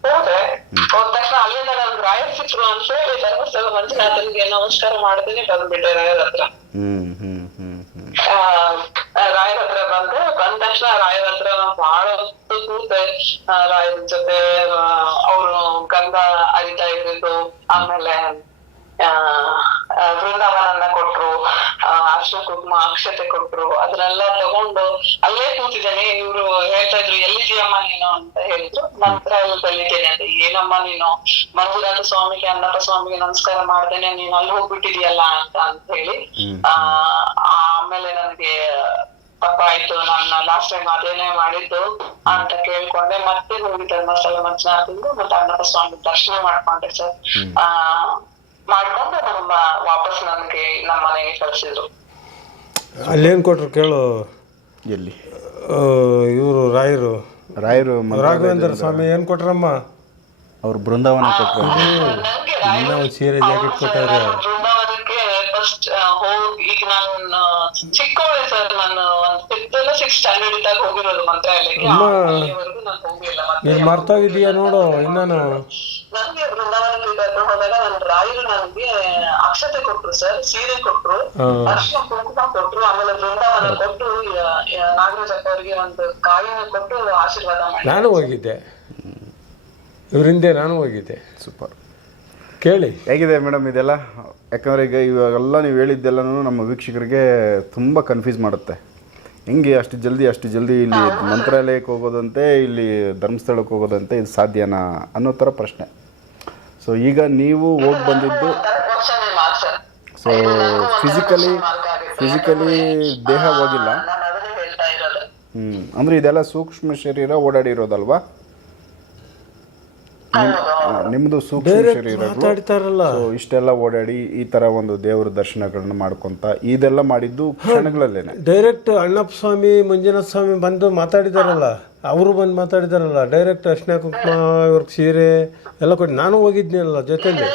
ಹೋದ್ರೆ ಹೋದ ತಕ್ಷಣ ಅಲ್ಲಿಂದ ನನ್ಗೆ ರಾಯರ್ ಸಿಕ್ರು ಅಂತ ಹೇಳಿ ಧರ್ಮಸ್ಥಳ ಮಂಜುನಾಥನ್ಗೆ ನಮಸ್ಕಾರ ಮಾಡ್ತೀನಿ ಬಂದ್ಬಿಟ್ಟೆ ರಾಯರ್ ಹತ್ರ. ಆ, ಆ, ರಾಯರ ಹತ್ರ ಬಂದೆ. ಬಂದ ತಕ್ಷಣ ರಾಯರ ಹತ್ರ ನಾನು ಬಹಳ ಹೊತ್ತು ಕೂತೆ. ಆ, ರಾಯರ ಜೊತೆ ಅವರು ಗಂಧ ಅರಿತಾ ಇರೋದು ಆಮೇಲೆ ಬೃಂದಾವನನ್ನ ಕೊಟ್ರು ಆ, ಅರ್ಶಿನ ಕುಂಕುಮ ಅಕ್ಷತೆ ಕೊಟ್ರು ಅದನ್ನೆಲ್ಲ ತಗೊಂಡು ಅಲ್ಲೇ ಕೂತಿದ್ದೇನೆ. ಇವ್ರು ಹೇಳ್ತಾ ಇದ್ರು ಎಲ್ಲಿದ್ಯಮ್ಮ ನೀನು? ಅಂತ ಹೇಳಿದ್ರು. ನಂತರ ಅಲ್ಲಿ ಬೆಳಿತೇನೆ ಅಂದ್ರೆ ಏನಮ್ಮ ನೀನು? ಮಂಜುನಾಥ ಸ್ವಾಮಿಗೆ ಅನ್ನಪ್ಪ ಸ್ವಾಮಿಗೆ ನಮಸ್ಕಾರ ಮಾಡ್ದೇನೆ ನೀನು ಅಲ್ಲಿ ಹೋಗ್ಬಿಟ್ಟಿದ್ಯಲ್ಲ ಅಂತ ಅಂತ ಹೇಳಿ ಆ ಆಮೇಲೆ ನನಗೆ ಪಾಪ ಆಯ್ತು ನಾನು ಲಾಸ್ಟ್ ಟೈಮ್ ಅದೇನೆ ಮಾಡಿದ್ದು ಅಂತ ಕೇಳ್ಕೊಂಡೆ. ಮತ್ತೆ ಹೋಗಿ ಧರ್ಮಸ್ಥಳ ಮಂಜುನಾಥಿಂದು ಮತ್ತೆ ಅನ್ನಪ್ಪ ಸ್ವಾಮಿ ದರ್ಶನ ಮಾಡ್ಕೊಂಡೆ ಸರ್. ಆ ಮಾಡ್ಕೊಂಡು ನಮ್ಮ ವಾಪಸ್ ನನಗೆ ನಮ್ಮ ಮನೆಗೆ ಕಳ್ಸಿದ್ರು. ಅಲ್ಲೇನು ಕೊಟ್ರು ಕೇಳು? ಎಲ್ಲಿ? ಇವರು ರಾಯರು. ರಾಯರು ರಾಘವೇಂದ್ರ ಸ್ವಾಮಿ ಏನು ಕೊಟ್ರಮ್ಮ? ಅವ್ರು ಬೃಂದಾವನ ಕೊಟ್ಟರು ನನ್ಗೆ ಇನ್ನೂ ಒಂದು ಸೀರೆ ಜಾಕೆಟ್ ಕೊಟ್ಟಾರೆ. ಬೃಂದಾವನಕ್ಕೆ ಫಸ್ಟ್ ಹೋಗಿ ಈಗ ನಾನು ಚಿಕ್ಕವಳೆ ಸರ್ ನಾನು ಒಂದು ಫಿಫ್ತ್ ಎಲ್ಲ ಸಿಕ್ಸ್ ಸ್ಟ್ಯಾಂಡರ್ಡ್ ಇದ್ದಾಗ ಹೋಗಿರೋದು ಮಂತ್ರಾಲಯಕ್ಕೆ. ಅಲ್ಲಿವರೆಗೂ ನಾನು ಹೋಗಿಲ್ಲ. ಮತ್ತೆ ನೀನು ಮರ್ತೋಗಿದ್ದೀಯ ನೋಡು ಇನ್ನೂ ನನ್ಗೆ ಬೃಂದಾವನಕ್ಕೆ ಕರ್ಕೊಂಡು ಹೋದಾಗ ನನ್ ರಾಯರು ನನಗೆ ಅಕ್ಷತೆ ಕೊಟ್ರು ಸರ್ ಸೀರೆ ಕೊಟ್ರು. ಅರ್ಶಿನ ಕುಂಕುಮ ಕೊಟ್ರು ಆಮೇಲೆ ಬೃಂದಾವನ ಕೊಟ್ಟು ನಾಗರಾಜ್ ಅವರಿಗೆ ಒಂದು ಕಾಯಿನ ಕೊಟ್ಟು ಆಶೀರ್ವಾದ ಮಾಡಿ ನಾನು ಹೋಗಿದ್ದೆ. ಇವರಿಂದ ನಾನು ಹೋಗಿದ್ದೆ. ಸೂಪರ್. ಕೇಳಿ. ಹೇಗಿದೆ ಮೇಡಮ್ ಇದೆಲ್ಲ? ಯಾಕಂದರೆ ಈಗ ಇವಾಗೆಲ್ಲ ನೀವು ಹೇಳಿದ್ದೆಲ್ಲನೂ ನಮ್ಮ ವೀಕ್ಷಕರಿಗೆ ತುಂಬ ಕನ್ಫ್ಯೂಸ್ ಮಾಡುತ್ತೆ. ಹೆಂಗೆ ಅಷ್ಟು ಜಲ್ದಿ ಅಷ್ಟು ಜಲ್ದಿ ಇಲ್ಲಿ ಮಂತ್ರಾಲಯಕ್ಕೆ ಹೋಗೋದಂತೆ ಇಲ್ಲಿ ಧರ್ಮಸ್ಥಳಕ್ಕೆ ಹೋಗೋದಂತೆ ಇದು ಸಾಧ್ಯನಾ ಅನ್ನೋ ಥರ ಪ್ರಶ್ನೆ. ಸೊ ಈಗ ನೀವು ಹೋಗಿ ಬಂದಿದ್ದು ಸೊ ಫಿಸಿಕಲಿ ಫಿಸಿಕಲಿ ದೇಹ ಹೋಗಿಲ್ಲ. ಹ್ಞೂ ಅಂದರೆ ಇದೆಲ್ಲ ಸೂಕ್ಷ್ಮ ಶರೀರ ಓಡಾಡಿರೋದಲ್ವಾ? ನಿಮ್ಮದು ಸೂಕ್ಷ್ಮ ಶರೀರ ಮಾತಾಡ್ತಾರಲ್ಲ. ಇಷ್ಟೆಲ್ಲ ಓಡಾಡಿ ಈ ತರ ಒಂದು ದೇವರ ದರ್ಶನಗಳನ್ನ ಮಾಡ್ಕೊಂತ ಇದೆಲ್ಲ ಮಾಡಿದ್ದು ಕ್ಷಣಗಳಲ್ಲೇನೆ. ಡೈರೆಕ್ಟ್ ಅಣ್ಣಪ್ಪ ಸ್ವಾಮಿ ಮಂಜುನಾಥ ಸ್ವಾಮಿ ಬಂದು ಮಾತಾಡಿದಾರಲ್ಲ ಅವರು ಬಂದು ಮಾತಾಡಿದಾರಲ್ಲ ಡೈರೆಕ್ಟ್ ಅರ್ಶನ ಕುಂಕುಮ ಇವ್ರಿಗೆ ಸೀರೆ ಎಲ್ಲ ಕೊಟ್ಟು ನಾನು ಹೋಗಿದ್ನಲ್ಲ ಜೊತೆಲಿ.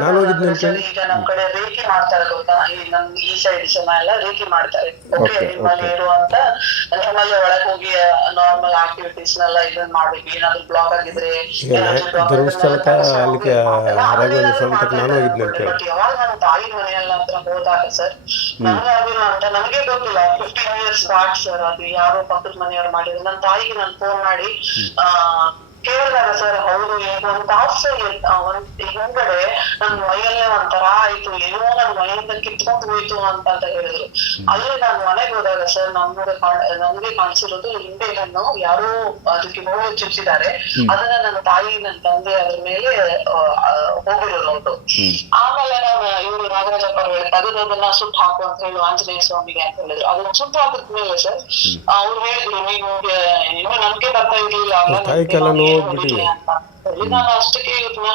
ನಾನು ಹೋಗಿದ್ದೆ ಅಂತ ಈಗ ನಮ್ ಕಡೆ ರೇಖಿ ಮಾಡ್ತಾರೆ ಗೊತ್ತಾ? ಈ ನಮ್ ಈ ಸೈಡ್ ಜನ ಎಲ್ಲ ರೇಖಿ ಮಾಡ್ತಾರೆ. ಓಕೆ ನಿಮ್ಮಲ್ಲಿ ಇರುವಂತ ನಿಮ್ಮಲ್ಲಿ ಒಳಗ್ ಹೋಗಿ ನಾರ್ಮಲ್ ಆಕ್ಟಿವಿಟೀಸ್ ನೆಲ್ಲ ಇದನ್ನ ಮಾಡ್ಬೇಕು ಏನಾದ್ರು ಬ್ಲಾಕ್ ಆಗಿದ್ರೆ ದೇವಸ್ಥಾನಕ್ಕೆ block ಆರೋಗ್ಯ ಸ್ವಾಮಿ ನಾನು ಹೋಗಿದ್ದೆ ಅಂತ. ಬಟ್ ಯಾವಾಗ ನನ್ನ ತಾಯಿ ಮನೆಯಲ್ಲ ಹತ್ರ ಹೋದಾಗ ಸರ್ ನನಗೆ ಆಗಿಲ್ಲ ಅಂತ ನನಗೆ ಗೊತ್ತಿಲ್ಲ. ಫಿಫ್ಟೀನ್ ಇಯರ್ಸ್ ಬ್ಯಾಕ್ ಸರ್ ಅದು ಯಾರೋ ಪಕ್ಕದ ಮನೆಯವ್ರು ಮಾಡಿದ್ರು. ನನ್ನ ತಾಯಿಗೆ ನಾನು ಫೋನ್ ಮಾಡಿ ಆ ಕೇಳಿದಾಗ ಸರ್ ಹೌದು ಈಗ ಒಂದ್ ತಾಸು ಒಂದ್ ಹಿಂದ್ಗಡೆ ನನ್ ಮೈಯಲ್ಲೇ ಒಂಥರ ಆಯ್ತು ಏನೋ ನನ್ ಮೈಯಿಂದ ಕಿತ್ಕೊಂಡು ಹೋಯ್ತು ಅಂತ ಅಂತ ಹೇಳಿದ್ರು. ಅಲ್ಲಿ ನಾನು ಮನೆಗೆ ಹೋದಾಗ ಸರ್ ನಮ್ಗೆ ಕಾಣ್- ನಮ್ಗೆ ಕಾಣಿಸಿರೋದು ಹಿಂದೆ ಹಣ್ಣು ಯಾರೋ ಅದಕ್ಕೆ ಹೋಗಿ ಚುಚ್ಚಿದ್ದಾರೆ. ಅದನ್ನ ನನ್ನ ತಾಯಿ ನನ್ನ ತಂದೆ ಅದ್ರ ಮೇಲೆ ಹೋಗಿರೋದು ಉಂಟು ಆಮೇಲೆ ನಾನು ಇವರು ನಾಗರಾಜ ಹೇಳಿದ್ರು ಅದನ್ನ ಸುಟ್ಟು ಹಾಕು ಅಂತ ಹೇಳಿ ಆಂಜನೇಯ ಸ್ವಾಮಿಗೆ ಅಂತ ಹೇಳಿದ್ರು. ಅದನ್ನ ಸುಟ್ಟು ಹಾಕಿದ್ಮೇಲೆ ಸರ್ ಅವ್ರು ಹೇಳಿದ್ರು ನೀವು ನಮ್ಗೆ ನಂಬಿಕೆ ಬರ್ತಾ ಇರ್ಲಿಲ್ಲ ಅಲ್ಲ ತಾಯಿಗೆಲ್ಲ ನಾನು ಅಷ್ಟಕ್ಕೆ ಇವ್ರನ್ನ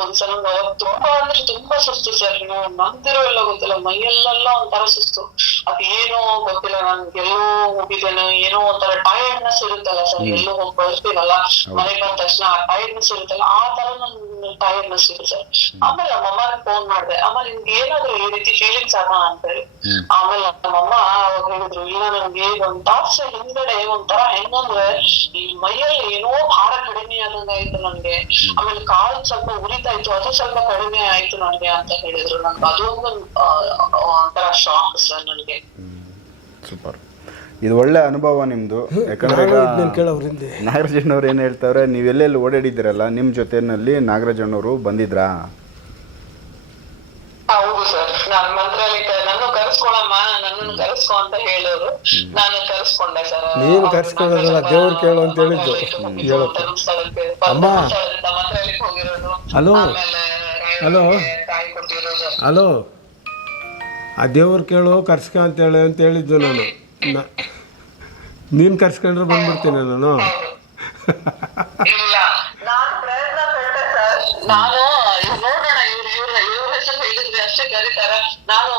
ಒಂದ್ಸಲ ಅವತ್ತು ತುಂಬಾ ಅಂದ್ರೆ ತುಂಬಾ ಸುಸ್ತು ಸರ್. ನೀವು ನಂದಿರೋ ಎಲ್ಲ ಗೊತ್ತಿಲ್ಲ. ಮೈಯಲ್ಲೆಲ್ಲ ಒಂಥರ ಸುಸ್ತು. ಅದ್ ಏನೋ ಗೊತ್ತಿಲ್ಲ. ನನ್ಗೆ ಎಲ್ಲೋ ಹೋಗಿದ್ದೇನೆ. ಏನೋ ಒಂಥರ ಟೈರ್ಡ್ನೆಸ್ ಇರುತ್ತಲ್ಲ ಸರ್. ಎಲ್ಲೋ ಹೋಗಿ ಬರ್ತೀವಲ್ಲ ಮನೆಗೆ ಬಂದ ತಕ್ಷಣ ಆ ಟೈರ್ಡ್ನೆಸ್ ಇರುತ್ತಲ್ಲ. ಆ ತರ ನನ್ ಟೈರ್ಡ್ನೆಸ್ ಇದೆ ಸರ್. ಆಮೇಲೆ ನಮ್ಮಮ್ಮ ಫೋನ್ ಮಾಡ್ದೆ. ಆಮೇಲೆ ನಿಮ್ಗೆ ಏನಾದ್ರು ಈ ರೀತಿ ಫೀಲಿಂಗ್ಸ್ ಆಗ ಅಂತ ಹೇಳಿ. ಆಮೇಲೆ ನಮ್ಮಮ್ಮ ಅವಾಗ ಹೇಳಿದ್ರು ಇಲ್ಲ ನನ್ಗೆ ಒಂದ್ ತಾಸು ಹಿಂದ್ಗಡೆ ಒಂಥರ ಹೆಂಗಂದ್ರೆ ಈ ಮೈಯಲ್ಲಿ ಏನೋ ಭಾರ ಕಡಿಮೆ ಆದಂಗ ಆಯ್ತು ನನ್ಗೆ ಆಮೇಲೆ ಕಾಲ್ ಸ್ವಲ್ಪ ಉರಿತಾ ಇತ್ತು ಅದು ಸ್ವಲ್ಪ ಕಡಿಮೆ ಆಯ್ತು ನನ್ಗೆ ಅಂತ ಹೇಳಿದ್ರು. ನನ್ಗೆ ಅದೊಂದು ಒಂಥರ ಶಾಕ್ ಸರ್ ನನ್ಗೆ ಸೂಪರ್. ಇದು ಒಳ್ಳೆ ಅನುಭವ ನಿಮ್ಮದು ಯಾಕಂದ್ರೆ ಹಿಂದೆ ನಾಗರಾಜಣ್ಣವ್ರು ಏನು ಹೇಳ್ತಾವ್ರೆ ನೀವು ಎಲ್ಲೆಲ್ಲಿ ಓಡಾಡಿದ್ದೀರಲ್ಲ ನಿಮ್ಮ ಜೊತೆಯಲ್ಲಿ ನಾಗರಾಜಣ್ಣವರು ಬಂದಿದ್ರಾ? ಹೌದು ಸರ್ ನಾನ್ ಕರ್ಸ್ಕೊಳಮ್ಮ ನನ್ನನ್ನು ಕರ್ಸ್ಕೊ ಅಂತ ಹೇಳೋರು ನಾನು ಕರ್ಸ್ಕೊಂಡೆ ಸರ್. ನೀನು ಕರ್ಸ್ಕೊಳ್ಳೋದಲ್ಲ, ದೇವ್ರು ಕೇಳು ಅಂತ ಹೇಳಿದ್ದು. ಹೇಳುತ್ತೆ ಅಮ್ಮ. ಹಲೋ. ಹಲೋ. ಹಲೋ. ಆ ದೇವ್ರು ಕೇಳು ಕರ್ಸ್ಕ ಅಂತ ಹೇಳಿ ಅಂತ ಹೇಳಿದ್ದು ನಾನು. ನೀನು ಕರ್ಸ್ಕೊಂಡ್ರೆ ಬಂದ್ಬಿಡ್ತೀನಿ ನಾನು. ನಾನು ನೋಡೋಣ ಇವ್ರ ಇವ್ರ ಇವ್ರ ಹೆಸರು ಹೇಳಿದ್ರೆ ಅಷ್ಟೇ ಕರೀತಾರ. ನಾನು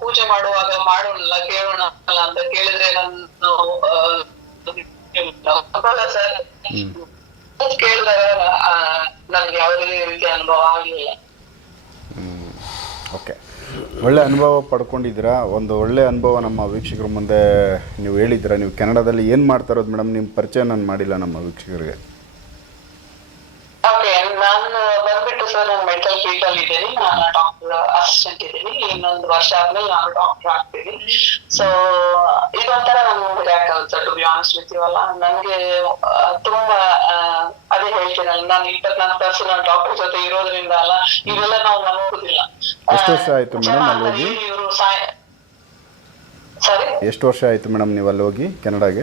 ಪೂಜೆ ಮಾಡುವಾಗ ಮಾಡೋಣ ಕೇಳೋಣ ಅಲ್ಲ ಅಂತ ಕೇಳಿದ್ರೆ ನಾನು ಸರ್ ಕೇಳಿದಾಗ ನನ್ಗೆ ಯಾವುದೇ ರೀತಿ ಅನುಭವ ಆಗಲಿಲ್ಲ. ಓಕೆ. ಒಳ್ಳೆ ಅನುಭವ ಪಡ್ಕೊಂಡಿದ್ದೀರಾ? ಒಂದು ಒಳ್ಳೆ ಅನುಭವ ನಮ್ಮ ವೀಕ್ಷಕರ ಮುಂದೆ ನೀವು ಹೇಳಿದ್ದೀರಾ. ನೀವು ಕೆನಡಾದಲ್ಲಿ ಏನು ಮಾಡ್ತಾ ಇರೋದು ಮೇಡಮ್? ನಿಮ್ಮ ಪರಿಚಯ ನಾನು ಮಾಡಿಲ್ಲ ನಮ್ಮ ವೀಕ್ಷಕರಿಗೆ ಓಕೆ ನಾನು ಬಂದ್ಬಿಟ್ಟು ಸರ್ ನಾನು ಮೆಂಟಲ್ ಫೀಲ್ಡ್ ಅಲ್ಲಿ ಇದ್ದೀನಿ ನಾನು ಡಾಕ್ಟರ್ ಅಸಿಸ್ಟೆಂಟ್ ಇದ್ದೀನಿ ಇನ್ನೊಂದು ವರ್ಷ ಆದ್ಮೇಲೆ ನಾನು ಡಾಕ್ಟರ್ ಆಗ್ತೀನಿ ಸೊ ಇದೊಂಥರ ನನ್ಗೆ ರ್ಯಾಕ್ ಆಗುತ್ತೆ ಟು ಬಿ ಆನೆಸ್ಟ್ ವಿತ್ ಅಲ್ಲ. ನನಗೆ ತುಂಬಾ ಅದೇ ಹೇಳ್ತೀನಲ್ಲ ನಾನು ಇಪ್ಪತ್ನಾಲ್ಕು ತಾಸು ನಾನು ಡಾಕ್ಟರ್ ಜೊತೆ ಇರೋದ್ರಿಂದ ಅಲ್ಲ ಇವೆಲ್ಲ ನಾವು ನಂಬೋದಿಲ್ಲ? ಇವರು ಸಾಯ ಸರಿ ಎಷ್ಟು ವರ್ಷ ಆಯ್ತು ಮೇಡಮ್ ನೀವು ಅಲ್ಲಿ ಹೋಗಿ ಕೆನಡಾಗೆ?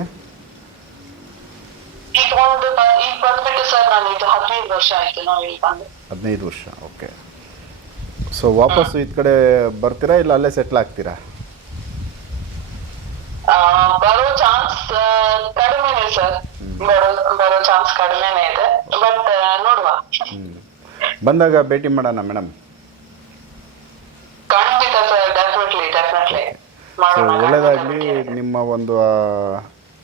ಈಗ ಒಂದು ಬ- ಈಗ ಬಂದ್ಬಿಟ್ಟು ಸರ್ ನಾನು ಇದು ಹದಿನೈದು ವರ್ಷ ಆಯ್ತು ನಾವು ಇಲ್ಲಿ ಬಂದು. ಹದಿನೈದು ವರ್ಷ ಓಕೆ. ಸೊ ವಾಪಸ್ಸು ಈ ಕಡೆ ಬರ್ತೀರಾ ಇಲ್ಲ ಅಲ್ಲೇ ಸೆಟ್ಲ್ ಆಗ್ತೀರಾ? ಆ, ಬರೋ ಚಾನ್ಸ್ ಕಡಿಮೆನೆ ಸರ್ ಬರೋ ಬರೋ ಚಾನ್ಸ್ ಕಡಿಮೆನೆ ಇದೆ. ಬಟ್ ನೋಡುವ. ಬಂದಾಗ ಭೇಟಿ ಮಾಡೋಣ ಮೇಡಮ್ ಖಂಡಿತ ಸರ್ ಡೆಫಿನೆಟ್ಲಿ ಡೆಫಿನೆಟ್ಲಿ ಸೊ ಮಾಡೋಣ ಒಳ್ಳೆಯದಾಗಲಿ ನಿಮ್ಮ ಒಂದು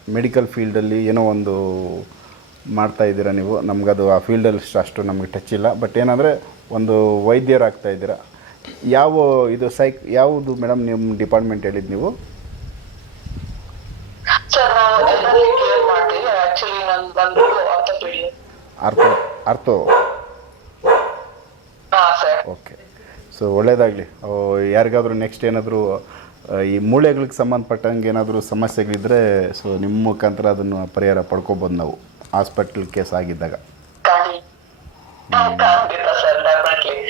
ಮೆಡಿಕಲ್ ಫೀಲ್ಡಲ್ಲಿ ಏನೋ ಒಂದು ಮಾಡ್ತಾ ಇದ್ದೀರಾ ನೀವು? ನಮಗದು ಆ ಫೀಲ್ಡಲ್ಲಿ ಅಷ್ಟು ನಮಗೆ ಟಚ್ ಇಲ್ಲ. ಬಟ್ ಏನಂದರೆ ಒಂದು ವೈದ್ಯರಾಗ್ತಾ ಇದ್ದೀರಾ? ಯಾವ ಇದು ಸೈಕ್ ಯಾವುದು ಮೇಡಮ್ ನಿಮ್ಮ ಡಿಪಾರ್ಟ್ಮೆಂಟ್ ಹೇಳಿದ್ದು ನೀವು? ಅರ್ಥೋ ಅರ್ಥೋ ಓಕೆ. ಸೊ ಒಳ್ಳೇದಾಗಲಿ. ಯಾರಿಗಾದರೂ ನೆಕ್ಸ್ಟ್ ಏನಾದರೂ ಈ ಮೂಳೆಗಳಿಗೆ ಸಂಬಂಧಪಟ್ಟಂಗೆ ಏನಾದರೂ ಸಮಸ್ಯೆಗಳಿದ್ದರೆ ಸೊ ನಿಮ್ಮ ಮುಖಾಂತರ ಅದನ್ನು ಪರಿಹಾರ ಪಡ್ಕೊಬೋದು ನಾವು. ಹಾಸ್ಪಿಟ್ಲ್ ಕೇಸ್ ಆಗಿದ್ದಾಗ.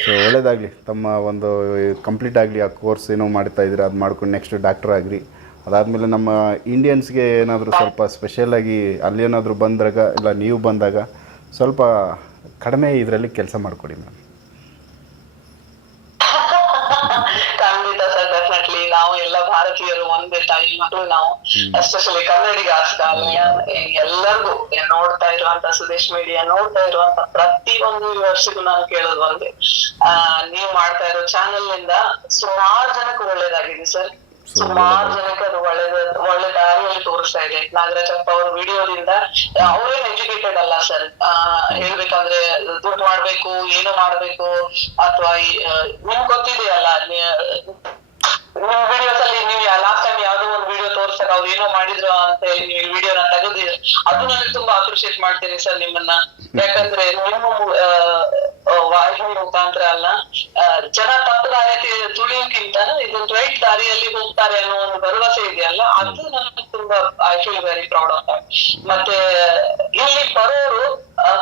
ಸೊ, ಒಳ್ಳೇದಾಗಲಿ. ತಮ್ಮ ಒಂದು ಕಂಪ್ಲೀಟ್ ಆಗಲಿ ಆ ಕೋರ್ಸ್ ಏನೋ ಮಾಡ್ತಾ ಇದ್ದೀರಾ, ಅದು ಮಾಡ್ಕೊಂಡು ನೆಕ್ಸ್ಟ್ ಡಾಕ್ಟರ್ ಆಗಿರಿ. ಅದಾದಮೇಲೆ ನಮ್ಮ ಇಂಡಿಯನ್ಸ್ಗೆ ಏನಾದರೂ ಸ್ವಲ್ಪ ಸ್ಪೆಷಲಾಗಿ ಅಲ್ಲೇನಾದರೂ ಬಂದಾಗ ಇಲ್ಲ ನೀವು ಬಂದಾಗ ಸ್ವಲ್ಪ ಕಡಿಮೆ ಇದರಲ್ಲಿ ಕೆಲಸ ಮಾಡಿಕೊಡಿ ಮ್ಯಾಮ್ ಮಕ್ಕಳು ನಾವು ಎಸ್ಪೆಷಲಿ ಕನ್ನಡಿಗ ಎಲ್ಲರಿಗೂ ನೋಡ್ತಾ ಇರುವಂತ ಸುದೇಶ್ ಮೀಡಿಯಾ ನೋಡ್ತಾ ಇರುವಂತ ಪ್ರತಿ ಒಂದು ವರ್ಷಕ್ಕೂ ನಾನು ಕೇಳೋದು ಒಂದೇ. ಆ, ನೀವ್ ಮಾಡ್ತಾ ಇರೋ ಚಾನೆಲ್ನಿಂದ ಸುಮಾರು ಜನಕ್ಕೆ ಒಳ್ಳೇದಾಗಿದೆ ಸರ್. ಸುಮಾರು ಜನಕ್ಕೆ ಅದು ಒಳ್ಳೆದ ಒಳ್ಳೆ ದಾರಿಯಲ್ಲಿ ತೋರಿಸ್ತಾ ಇದೆ. ನಾಗರಾಜಪ್ಪ ಅವ್ರ ವಿಡಿಯೋದಿಂದ ಅವ್ರೇನ್ ಎಜುಕೇಟೆಡ್ ಅಲ್ಲ ಸರ್. ಹೇಳ್ಬೇಕಂದ್ರೆ ದುಡ್ಡು ಮಾಡ್ಬೇಕು ಏನು ಮಾಡ್ಬೇಕು ಅಥವಾ ನಿಮ್ಗೆ ಗೊತ್ತಿದೆಯಲ್ಲ ನಿಮ್ ವಿಡಿಯೋಸ್ ಅಲ್ಲಿ ನೀವು ಲಾಸ್ಟ್ ಟೈಮ್ ಯಾವ್ದೋ ಒಂದು ವಿಡಿಯೋ ತೋರಿಸ್ತಾರೆ ಅವ್ರು ಏನೋ ಮಾಡಿದ್ರು ಅಂತ ಹೇಳಿ ನೀವು ವಿಡಿಯೋನ ತೆಗೆದು ಅದು ನಾನು ತುಂಬಾ ಅಪ್ರಿಶಿಯೇಟ್ ಮಾಡ್ತೀನಿ ಸರ್ ನಿಮ್ಮನ್ನ. ಯಾಕಂದ್ರೆ ನಿಮ್ಮ ವಾಹಿನಿ ಮುಖಾಂತರ ಅಲ್ಲ ಜನ ತಪ್ಪು ದಾರಿ ತುಳಿಯೋಕ್ಕಿಂತ ಇದು ರೈಟ್ ದಾರಿಯಲ್ಲಿ ಹೋಗ್ತಾರೆ ಅನ್ನೋ ಒಂದು ಭರವಸೆ ಇದೆಯಲ್ಲ, ಅದು ನನಗೆ ತುಂಬಾ I feel very proud of ಮತ್ತೆ, ಇಲ್ಲಿ ಬರೋರು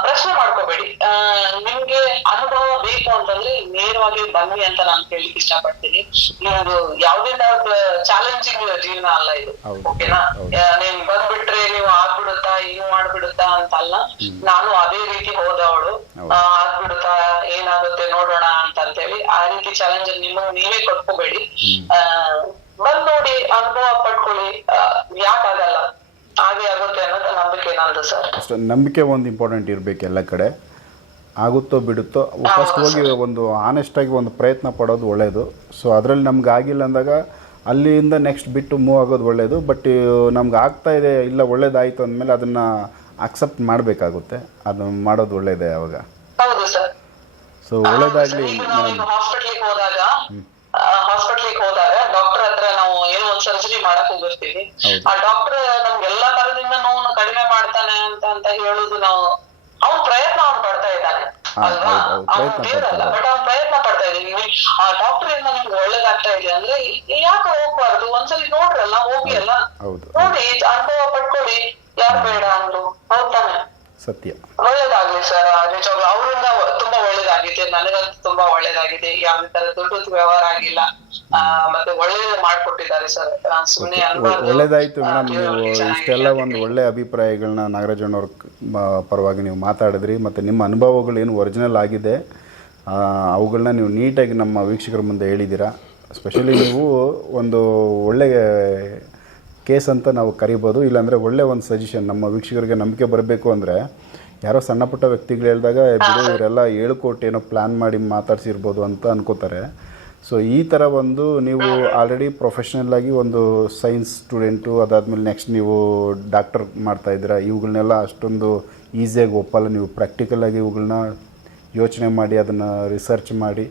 ಪ್ರಶ್ನೆ ಮಾಡ್ಕೋಬೇಡಿ. ನಿಮ್ಗೆ ಅನುಭವ ಬೇಕು ಅಂತಂದ್ರೆ ನೇರವಾಗಿ ಬನ್ನಿ ಅಂತ ನಾನು ಕೇಳಿಕ್ ಇಷ್ಟಪಡ್ತೀನಿ. ನಿಮ್ದು ಯಾವುದೇ ತರದ ಚಾಲೆಂಜಿಂಗ್ ಜೀವನ ಅಲ್ಲ ಇದು. ಓಕೆನಾ ನೀನ್ ಬಂದ್ಬಿಟ್ರೆ ನೀವು ಆಗ್ಬಿಡುತ್ತಾ ಹಿಂಗ್ ಮಾಡ್ಬಿಡುತ್ತಾ ಅಂತಲ್ಲ ನಾನು ಅದೇ ರೀತಿ ಹೋದವಳು. ಆಗ್ಬಿಡುತ್ತಾ ಏನಾಗುತ್ತೆ ನೋಡೋಣ ಅಂತ ಅಂತೇಳಿ ಆ ರೀತಿ ಚಾಲೆಂಜ್ ನಿಮ್ಮ ನೀವೇ ಕೊಟ್ಕೋಬೇಡಿ. ಬಂದ್ ನೋಡಿ ಅನುಭವ ಪಡ್ಕೊಳ್ಳಿ. ಯಾಕಾಗಲ್ಲ ಹಾಗೆ ಆಗುತ್ತೆ ಅನ್ನೋದು ನಂಬಿಕೆ ನಂದು ಸರ್. ನಂಬಿಕೆ ಒಂದು ಇಂಪಾರ್ಟೆಂಟ್ ಇರ್ಬೇಕು ಎಲ್ಲ ಕಡೆ. ಆಗುತ್ತೋ ಬಿಡುತ್ತೋ ಫಸ್ಟ್ ಹೋಗಿ ಒಂದು ಆನೆಸ್ಟಾಗಿ ಒಂದು ಪ್ರಯತ್ನ ಪಡೋದು ಒಳ್ಳೆಯದು ಸೊ ಅದರಲ್ಲಿ ನಮ್ಗೆ ಆಗಿಲ್ಲ ಅಂದಾಗ ಅಲ್ಲಿಂದ ನೆಕ್ಸ್ಟ್ ಬಿಟ್ಟು ಮೂವ್ ಆಗೋದು ಒಳ್ಳೆಯದು ಬಟ್ ನಮ್ಗೆ ಆಗ್ತಾ ಇದೆ ಇಲ್ಲ ಒಳ್ಳೇದಾಯಿತು ಅಂದಮೇಲೆ ಅದನ್ನು ಅಕ್ಸೆಪ್ಟ್ ಮಾಡಬೇಕಾಗುತ್ತೆ. ಅದು ಮಾಡೋದು ಒಳ್ಳೆಯದೇ ಅವಾಗ. ಸೊ ಒಳ್ಳೇದಾಗಲಿ ನಾವು ಹಾಸ್ಪಿಟ್ಲಿಗೆ ಹೋದಾಗ ಡಾಕ್ಟರ್ ಹತ್ರ ನಾವು ಏನೋ ಒಂದ್ ಸರ್ಜರಿ ಮಾಡಕ್ ಹೋಗಿರ್ತೀವಿ. ಆ ಡಾಕ್ಟರ್ ನಮ್ಗೆಲ್ಲಾ ತರದಿಂದ ನೋವನ್ನು ಕಡಿಮೆ ಮಾಡ್ತಾನೆ ಅಂತ ಅಂತ ಹೇಳುದು ನಾವು ಅವ್ನ್ ಪ್ರಯತ್ನ ಅವ್ನ್ ಪಡ್ತಾ ಇದ್ದಾನೆ. ಅಲ್ವಾ? ಅವ್ನ್ ದೇವ್ರಲ್ಲ ಬಟ್ ಅವ್ನ್ ಪ್ರಯತ್ನ ಪಡ್ತಾ ಇದ್ದೀನಿ. ಆ ಡಾಕ್ಟರ್ ಇಂದ ನಿಮ್ಗೆ ಒಳ್ಳೇದಾಗ್ತಾ ಇದೆ ಅಂದ್ರೆ ಯಾಕೆ ಹೋಗ್ಬಾರ್ದು? ಒಂದ್ಸಲಿ ನೋಡ್ರಲ್ಲ ಹೋಗಿ ಅಲ್ಲ ನೋಡಿ ಅನುಭವ ಪಡ್ಕೊಳ್ಳಿ. ಯಾರು ಬೇಡ ಅಂದ್ರು ಹೌದಾನೆ ಸತ್ಯ. ಒಳ್ಳೇದಾಗ್ಲಿ ಸರ್ ನಿಜವಾಗ್ಲು ಅವರಿಂದ ತುಂಬಾ ಒಳ್ಳೇದಾಗಿದೆ ನನಗಂತೂ ತುಂಬಾ ಒಳ್ಳೇದಾಗಿದೆ. ಯಾವುದೇ ತರ ದುಡ್ಡು ವ್ಯವಹಾರ ಆಗಿಲ್ಲ. ಮತ್ತೆ ಒಳ್ಳೇದು ಮಾಡ್ಕೊಟ್ಟಿದ್ದಾರೆ ಸರ್ ಸುಮ್ನೆ ಒಳ್ಳೇದಾಯ್ತು ಮೇಡಮ್. ನೀವು ಇಷ್ಟೆಲ್ಲ ಒಂದು ಒಳ್ಳೆ ಅಭಿಪ್ರಾಯಗಳನ್ನ ನಾಗರಾಜಣ್ಣವ್ರ ಪರವಾಗಿ ನೀವು ಮಾತಾಡಿದ್ರಿ. ಮತ್ತು ನಿಮ್ಮ ಅನುಭವಗಳು ಏನು ಒರಿಜಿನಲ್ ಆಗಿದೆ ಅವುಗಳನ್ನ ನೀವು ನೀಟಾಗಿ ನಮ್ಮ ವೀಕ್ಷಕರ ಮುಂದೆ ಹೇಳಿದ್ದೀರಾ. ಸ್ಪೆಷಲಿ ನೀವು ಒಂದು ಒಳ್ಳೆಯ ಕೇಸ್ ಅಂತ ನಾವು ಕರಿಬೋದು. ಇಲ್ಲಾಂದರೆ ಒಳ್ಳೆ ಒಂದು ಸಜೆಷನ್ ನಮ್ಮ ವೀಕ್ಷಕರಿಗೆ ನಂಬಿಕೆ ಬರಬೇಕು ಅಂದರೆ ಯಾರೋ ಸಣ್ಣ ಪುಟ್ಟ ವ್ಯಕ್ತಿಗಳು ಹೇಳಿದಾಗ ಬಿಡು, ಇವರೆಲ್ಲ ಹೇಳ್ಕೊಟ್ಟು ಏನೋ ಪ್ಲ್ಯಾನ್ ಮಾಡಿ ಮಾತಾಡ್ಸಿರ್ಬೋದು ಅಂತ ಅನ್ಕೋತಾರೆ. ಸೊ ಈ ಥರ ಒಂದು ನೀವು ಆಲ್ರೆಡಿ ಪ್ರೊಫೆಷ್ನಲ್ ಆಗಿ ಒಂದು ಸೈನ್ಸ್ ಸ್ಟೂಡೆಂಟು ಅದಾದಮೇಲೆ ನೆಕ್ಸ್ಟ್ ನೀವು ಡಾಕ್ಟರ್ ಮಾಡ್ತಾ ಇದ್ದೀರಾ ಇವುಗಳನ್ನೆಲ್ಲ ಅಷ್ಟೊಂದು ಈಸಿಯಾಗಿ ಒಪ್ಪಲ್ಲ. ನೀವು ಪ್ರಾಕ್ಟಿಕಲಾಗಿ ಇವುಗಳನ್ನ ಯೋಚನೆ ಮಾಡಿ, ಅದನ್ನು ರಿಸರ್ಚ್ ಮಾಡಿ.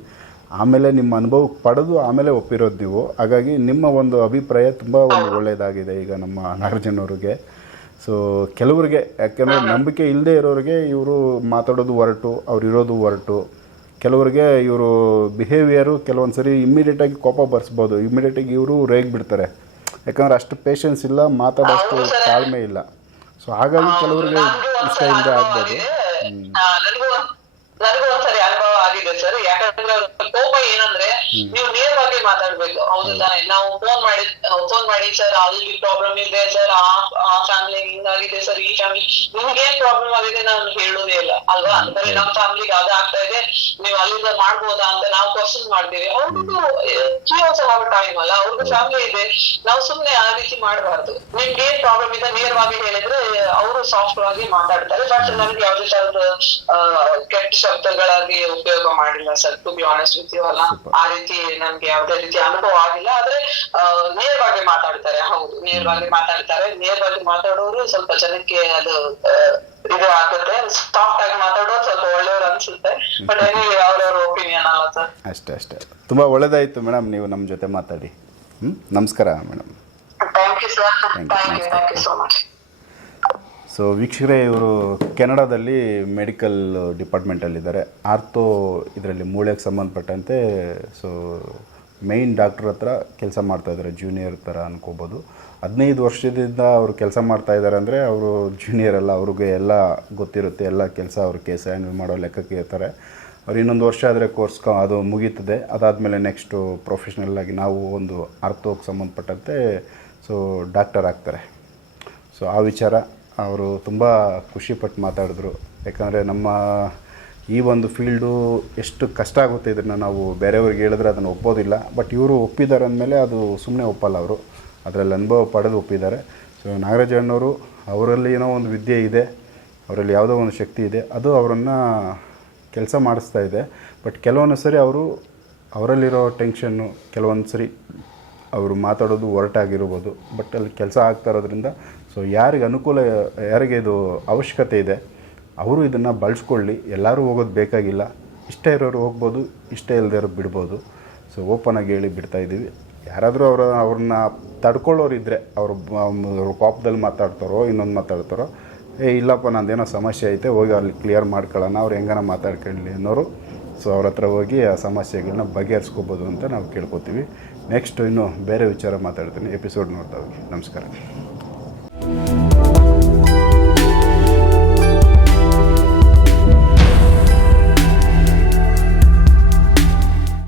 ಆಮೇಲೆ ನಿಮ್ಮ ಅನುಭವಕ್ಕೆ ಪಡೆದು ಆಮೇಲೆ ಒಪ್ಪಿರೋದು ನೀವು. ಹಾಗಾಗಿ ನಿಮ್ಮ ಒಂದು ಅಭಿಪ್ರಾಯ ತುಂಬ ಒಂದು ಒಳ್ಳೆಯದಾಗಿದೆ ಈಗ ನಮ್ಮ ನಾಗಾರ್ಜುನವ್ರಿಗೆ ಸೊ ಕೆಲವರಿಗೆ ಯಾಕೆಂದರೆ ನಂಬಿಕೆ ಇಲ್ಲದೆ ಇರೋರಿಗೆ ಇವರು ಮಾತಾಡೋದು ಹೊರಟು ಅವ್ರು ಇರೋದು ಹೊರಟು. ಕೆಲವರಿಗೆ ಇವರು ಬಿಹೇವಿಯರು ಕೆಲವೊಂದು ಸರಿ ಇಮ್ಮಿಡಿಯೇಟಾಗಿ ಕೋಪ ಬರ್ಸ್ಬೋದು. ಇಮ್ಮಿಡಿಯೇಟಾಗಿ ಇವರು ರೇಗ್ ಬಿಡ್ತಾರೆ. ಯಾಕಂದ್ರೆ ಅಷ್ಟು ಪೇಷನ್ಸ್ ಇಲ್ಲ ಮಾತಾಡೋಷ್ಟು ತಾಳ್ಮೆ ಇಲ್ಲ. ಸೊ ಹಾಗಾಗಿ ಕೆಲವರಿಗೆ ಇಷ್ಟ ಇಲ್ಲದೆ ಆಗ್ಬೋದು. ಆಗಿದೆ. ಸರ್. ಯಾಕಂದ್ರೆ ಅವ್ರ ಕೋಪ ಏನಂದ್ರೆ ನೀವು ನೇರವಾಗಿ ಮಾತಾಡ್ಬೇಕು. ಹೌದು ತಾನೆ. ನಾವು ಫೋನ್ ಮಾಡಿ ಫೋನ್ ಮಾಡಿ ಸರ್ ಅಲ್ಲಿ ಪ್ರಾಬ್ಲಮ್ ಇದೆ ಸರ್ ಆ ಫ್ಯಾಮಿಲಿ ಹಿಂಗಾಗಿದೆ ಸರ್ ಈ ಫ್ಯಾಮಿಲಿ ನಿಮ್ಗೆ ಏನ್ ಪ್ರಾಬ್ಲಮ್ ಆಗಿದೆ ನಾನು ಹೇಳುದೇ ಇಲ್ಲ. ಅಲ್ವಾ? ಅಂದ್ರೆ ನಮ್ ಫ್ಯಾಮಿಲಿಗೆ ಅದ ಆಗ್ತಾ ಇದೆ. ನೀವು ಅಲ್ಲಿಂದ ಮಾಡ್ಬೋದಾ ಅಂತ ನಾವು ಕ್ವಶನ್ ಮಾಡ್ತೀವಿ. ಅವ್ರಿಗೂ ಜೀವೋತ್ಸವ ಟೈಮ್ ಅಲ್ಲ. ಅವ್ರಿಗೂ ಫ್ಯಾಮಿಲಿ ಇದೆ. ನಾವು ಸುಮ್ನೆ ಆ ರೀತಿ ಮಾಡಬಾರ್ದು. ನಿಮ್ಗೆ ಏನ್ ಪ್ರಾಬ್ಲಮ್ ಇದೆ ನೇರವಾಗಿ ಹೇಳಿದ್ರೆ ಅವರು ಸಾಫ್ಟ್ ಆಗಿ ಮಾತಾಡ್ತಾರೆ. ಬಟ್ ನಮ್ಗೆ ಯಾವ್ದೇ ತರದ ಕೆಟ್ಟ ಶಬ್ದಗಳಾಗಿ ಉಪಯೋಗ ಮಾಡಿಲ್ಲ sir to be honest with ಅಲ್ಲ. ಆ ರೀತಿ ನನ್ಗೆ ಯಾವ್ದೇ ರೀತಿ ಅನುಭವ ಆಗಿಲ್ಲ ಆದ್ರೆ ನೇರವಾಗಿ ಮಾತಾಡ್ತಾರೆ ಹೌದು. ನೇರವಾಗಿ ಮಾತಾಡ್ತಾರೆ. ನೇರವಾಗಿ ಮಾತಾಡೋರು ಸ್ವಲ್ಪ ಜನಕ್ಕೆ ಅದು ಇದು ಆಗುತ್ತೆ. ಸಾಫ್ಟ್ ಆಗಿ ಮಾತಾಡೋರು ಸ್ವಲ್ಪ ಒಳ್ಳೆಯವ್ರು ಅನ್ಸುತ್ತೆ. ಬಟ್ ಅವ್ರವ್ರ ಒಪಿನಿಯನ್ ಅಲ್ಲ ಸರ್. ಅಷ್ಟೇ ಅಷ್ಟೇ. ತುಂಬಾ ಒಳ್ಳೇದಾಯ್ತು ಮೇಡಮ್ ನೀವು ನಮ್ಮ ಜೊತೆ ಮಾತಾಡಿ. ಹ್ಮ್? ನಮಸ್ಕಾರ madam. Thank you sir. Thank you thank you so much so ವೀಕ್ಷಕರೇ, ಇವರು ಕೆನಡಾದಲ್ಲಿ ಮೆಡಿಕಲ್ ಡಿಪಾರ್ಟ್ಮೆಂಟಲ್ಲಿದ್ದಾರೆ ಆರ್ಥೋ ಇದರಲ್ಲಿ ಮೂಳೆಗೆ ಸಂಬಂಧಪಟ್ಟಂತೆ ಸೊ ಮೇಯ್ನ್ ಡಾಕ್ಟ್ರ್ ಹತ್ರ ಕೆಲಸ ಮಾಡ್ತಾಯಿದ್ದಾರೆ ಜೂನಿಯರ್ ಥರ ಅನ್ಕೋಬೋದು. ಹದಿನೈದು ವರ್ಷದಿಂದ ಅವರು ಕೆಲಸ ಮಾಡ್ತಾ ಇದ್ದಾರೆ ಅಂದರೆ, ಅವರು ಜೂನಿಯರ್ ಅಲ್ಲ, ಅವ್ರಿಗೆ ಎಲ್ಲ ಗೊತ್ತಿರುತ್ತೆ, ಎಲ್ಲ ಕೆಲಸ ಅವರು ಕೇಸ್ ಹ್ಯಾಂಡಲ್ ಮಾಡೋ ಲೆಕ್ಕಕ್ಕೆ ಇರ್ತಾರೆ ಅವ್ರು ಇನ್ನೊಂದು ವರ್ಷ ಆದರೆ ಕೋರ್ಸ್ ಕ ಅದು ಮುಗೀತದೆ. ಅದಾದಮೇಲೆ ನೆಕ್ಸ್ಟು ಪ್ರೊಫೆಷ್ನಲ್ಲಾಗಿ ನಾವು ಒಂದು ಅರ್ಥೋಗೆ ಸಂಬಂಧಪಟ್ಟಂತೆ ಸೊ ಡಾಕ್ಟರ್ ಆಗ್ತಾರೆ. ಸೊ ಆ ವಿಚಾರ. ಅವರು ತುಂಬ ಖುಷಿಪಟ್ಟು ಮಾತಾಡಿದ್ರು. ಯಾಕಂದರೆ ನಮ್ಮ ಈ ಒಂದು ಫೀಲ್ಡು ಎಷ್ಟು ಕಷ್ಟ ಆಗುತ್ತೆ ಇದನ್ನು ನಾವು ಬೇರೆಯವ್ರಿಗೆ ಹೇಳಿದ್ರೆ ಅದನ್ನು ಒಪ್ಪೋದಿಲ್ಲ. ಬಟ್ ಇವರು ಒಪ್ಪಿದ್ದಾರೆ ಅಂದಮೇಲೆ ಅದು ಸುಮ್ಮನೆ ಒಪ್ಪಲ್ಲ ಅವರು. ಅದರಲ್ಲಿ ಅನುಭವ ಪಡೆದು ಒಪ್ಪಿದ್ದಾರೆ. ಸೊ ನಾಗರಾಜ ಅಣ್ಣವರು, ಅವರಲ್ಲಿ ಏನೋ ಒಂದು ವಿದ್ಯೆ ಇದೆ. ಅವರಲ್ಲಿ ಯಾವುದೋ ಒಂದು ಶಕ್ತಿ ಇದೆ. ಅದು ಅವರನ್ನು ಕೆಲಸ ಮಾಡಿಸ್ತಾ ಇದೆ. ಬಟ್ ಕೆಲವೊಂದು ಸರಿ ಅವರು, ಅವರಲ್ಲಿರೋ ಟೆನ್ಷನ್ನು ಕೆಲವೊಂದು ಸರಿ ಅವರು ಮಾತಾಡೋದು ಒರಟಾಗಿರ್ಬೋದು ಬಟ್ ಅಲ್ಲಿ ಕೆಲಸ ಆಗ್ತಾ ಇರೋದ್ರಿಂದ ಸೊ ಯಾರಿಗೆ ಅನುಕೂಲ, ಯಾರಿಗೆ ಇದು ಅವಶ್ಯಕತೆ ಇದೆ, ಅವರು ಇದನ್ನು ಬಳಸ್ಕೊಳ್ಳಿ. ಎಲ್ಲರೂ ಹೋಗೋದು ಬೇಕಾಗಿಲ್ಲ. ಇಷ್ಟ ಇರೋರು ಹೋಗ್ಬೋದು, ಇಷ್ಟ ಇಲ್ಲದೆ ಇರೋರು ಬಿಡ್ಬೋದು. ಸೊ ಓಪನ್ ಆಗಿ ಹೇಳಿ ಬಿಡ್ತಾ ಇದ್ದೀವಿ. ಯಾರಾದರೂ ಅವರ, ಅವ್ರನ್ನ ತಡ್ಕೊಳ್ಳೋರು ಇದ್ದರೆ ಅವರು ಕೋಪದಲ್ಲಿ ಮಾತಾಡ್ತಾರೋ, ಇನ್ನೊಂದು ಮಾತಾಡ್ತಾರೋ, ಏ, ಇಲ್ಲಪ್ಪ, ನಂದೇನೋ ಸಮಸ್ಯೆ ಐತೆ, ಹೋಗಿ ಅಲ್ಲಿ ಕ್ಲಿಯರ್ ಮಾಡ್ಕೊಳ್ಳೋಣ, ಅವ್ರು ಹೆಂಗಾನ ಮಾತಾಡ್ಕೊಳ್ಳಿ ಅನ್ನೋರು. ಸೊ ಅವ್ರ ಹತ್ರ ಹೋಗಿ ಆ ಸಮಸ್ಯೆಗಳನ್ನ ಬಗೆಹರಿಸ್ಕೋಬೋದು ಅಂತ ನಾವು ಕೇಳ್ಕೊತೀವಿ. ನೆಕ್ಸ್ಟ್ ಇನ್ನು ಬೇರೆ ವಿಚಾರ ಮಾತಾಡ್ತೀನಿ. ಎಪಿಸೋಡ್ ನೋಡ್ತಾ ಹೋಗಿ ನಮಸ್ಕಾರ.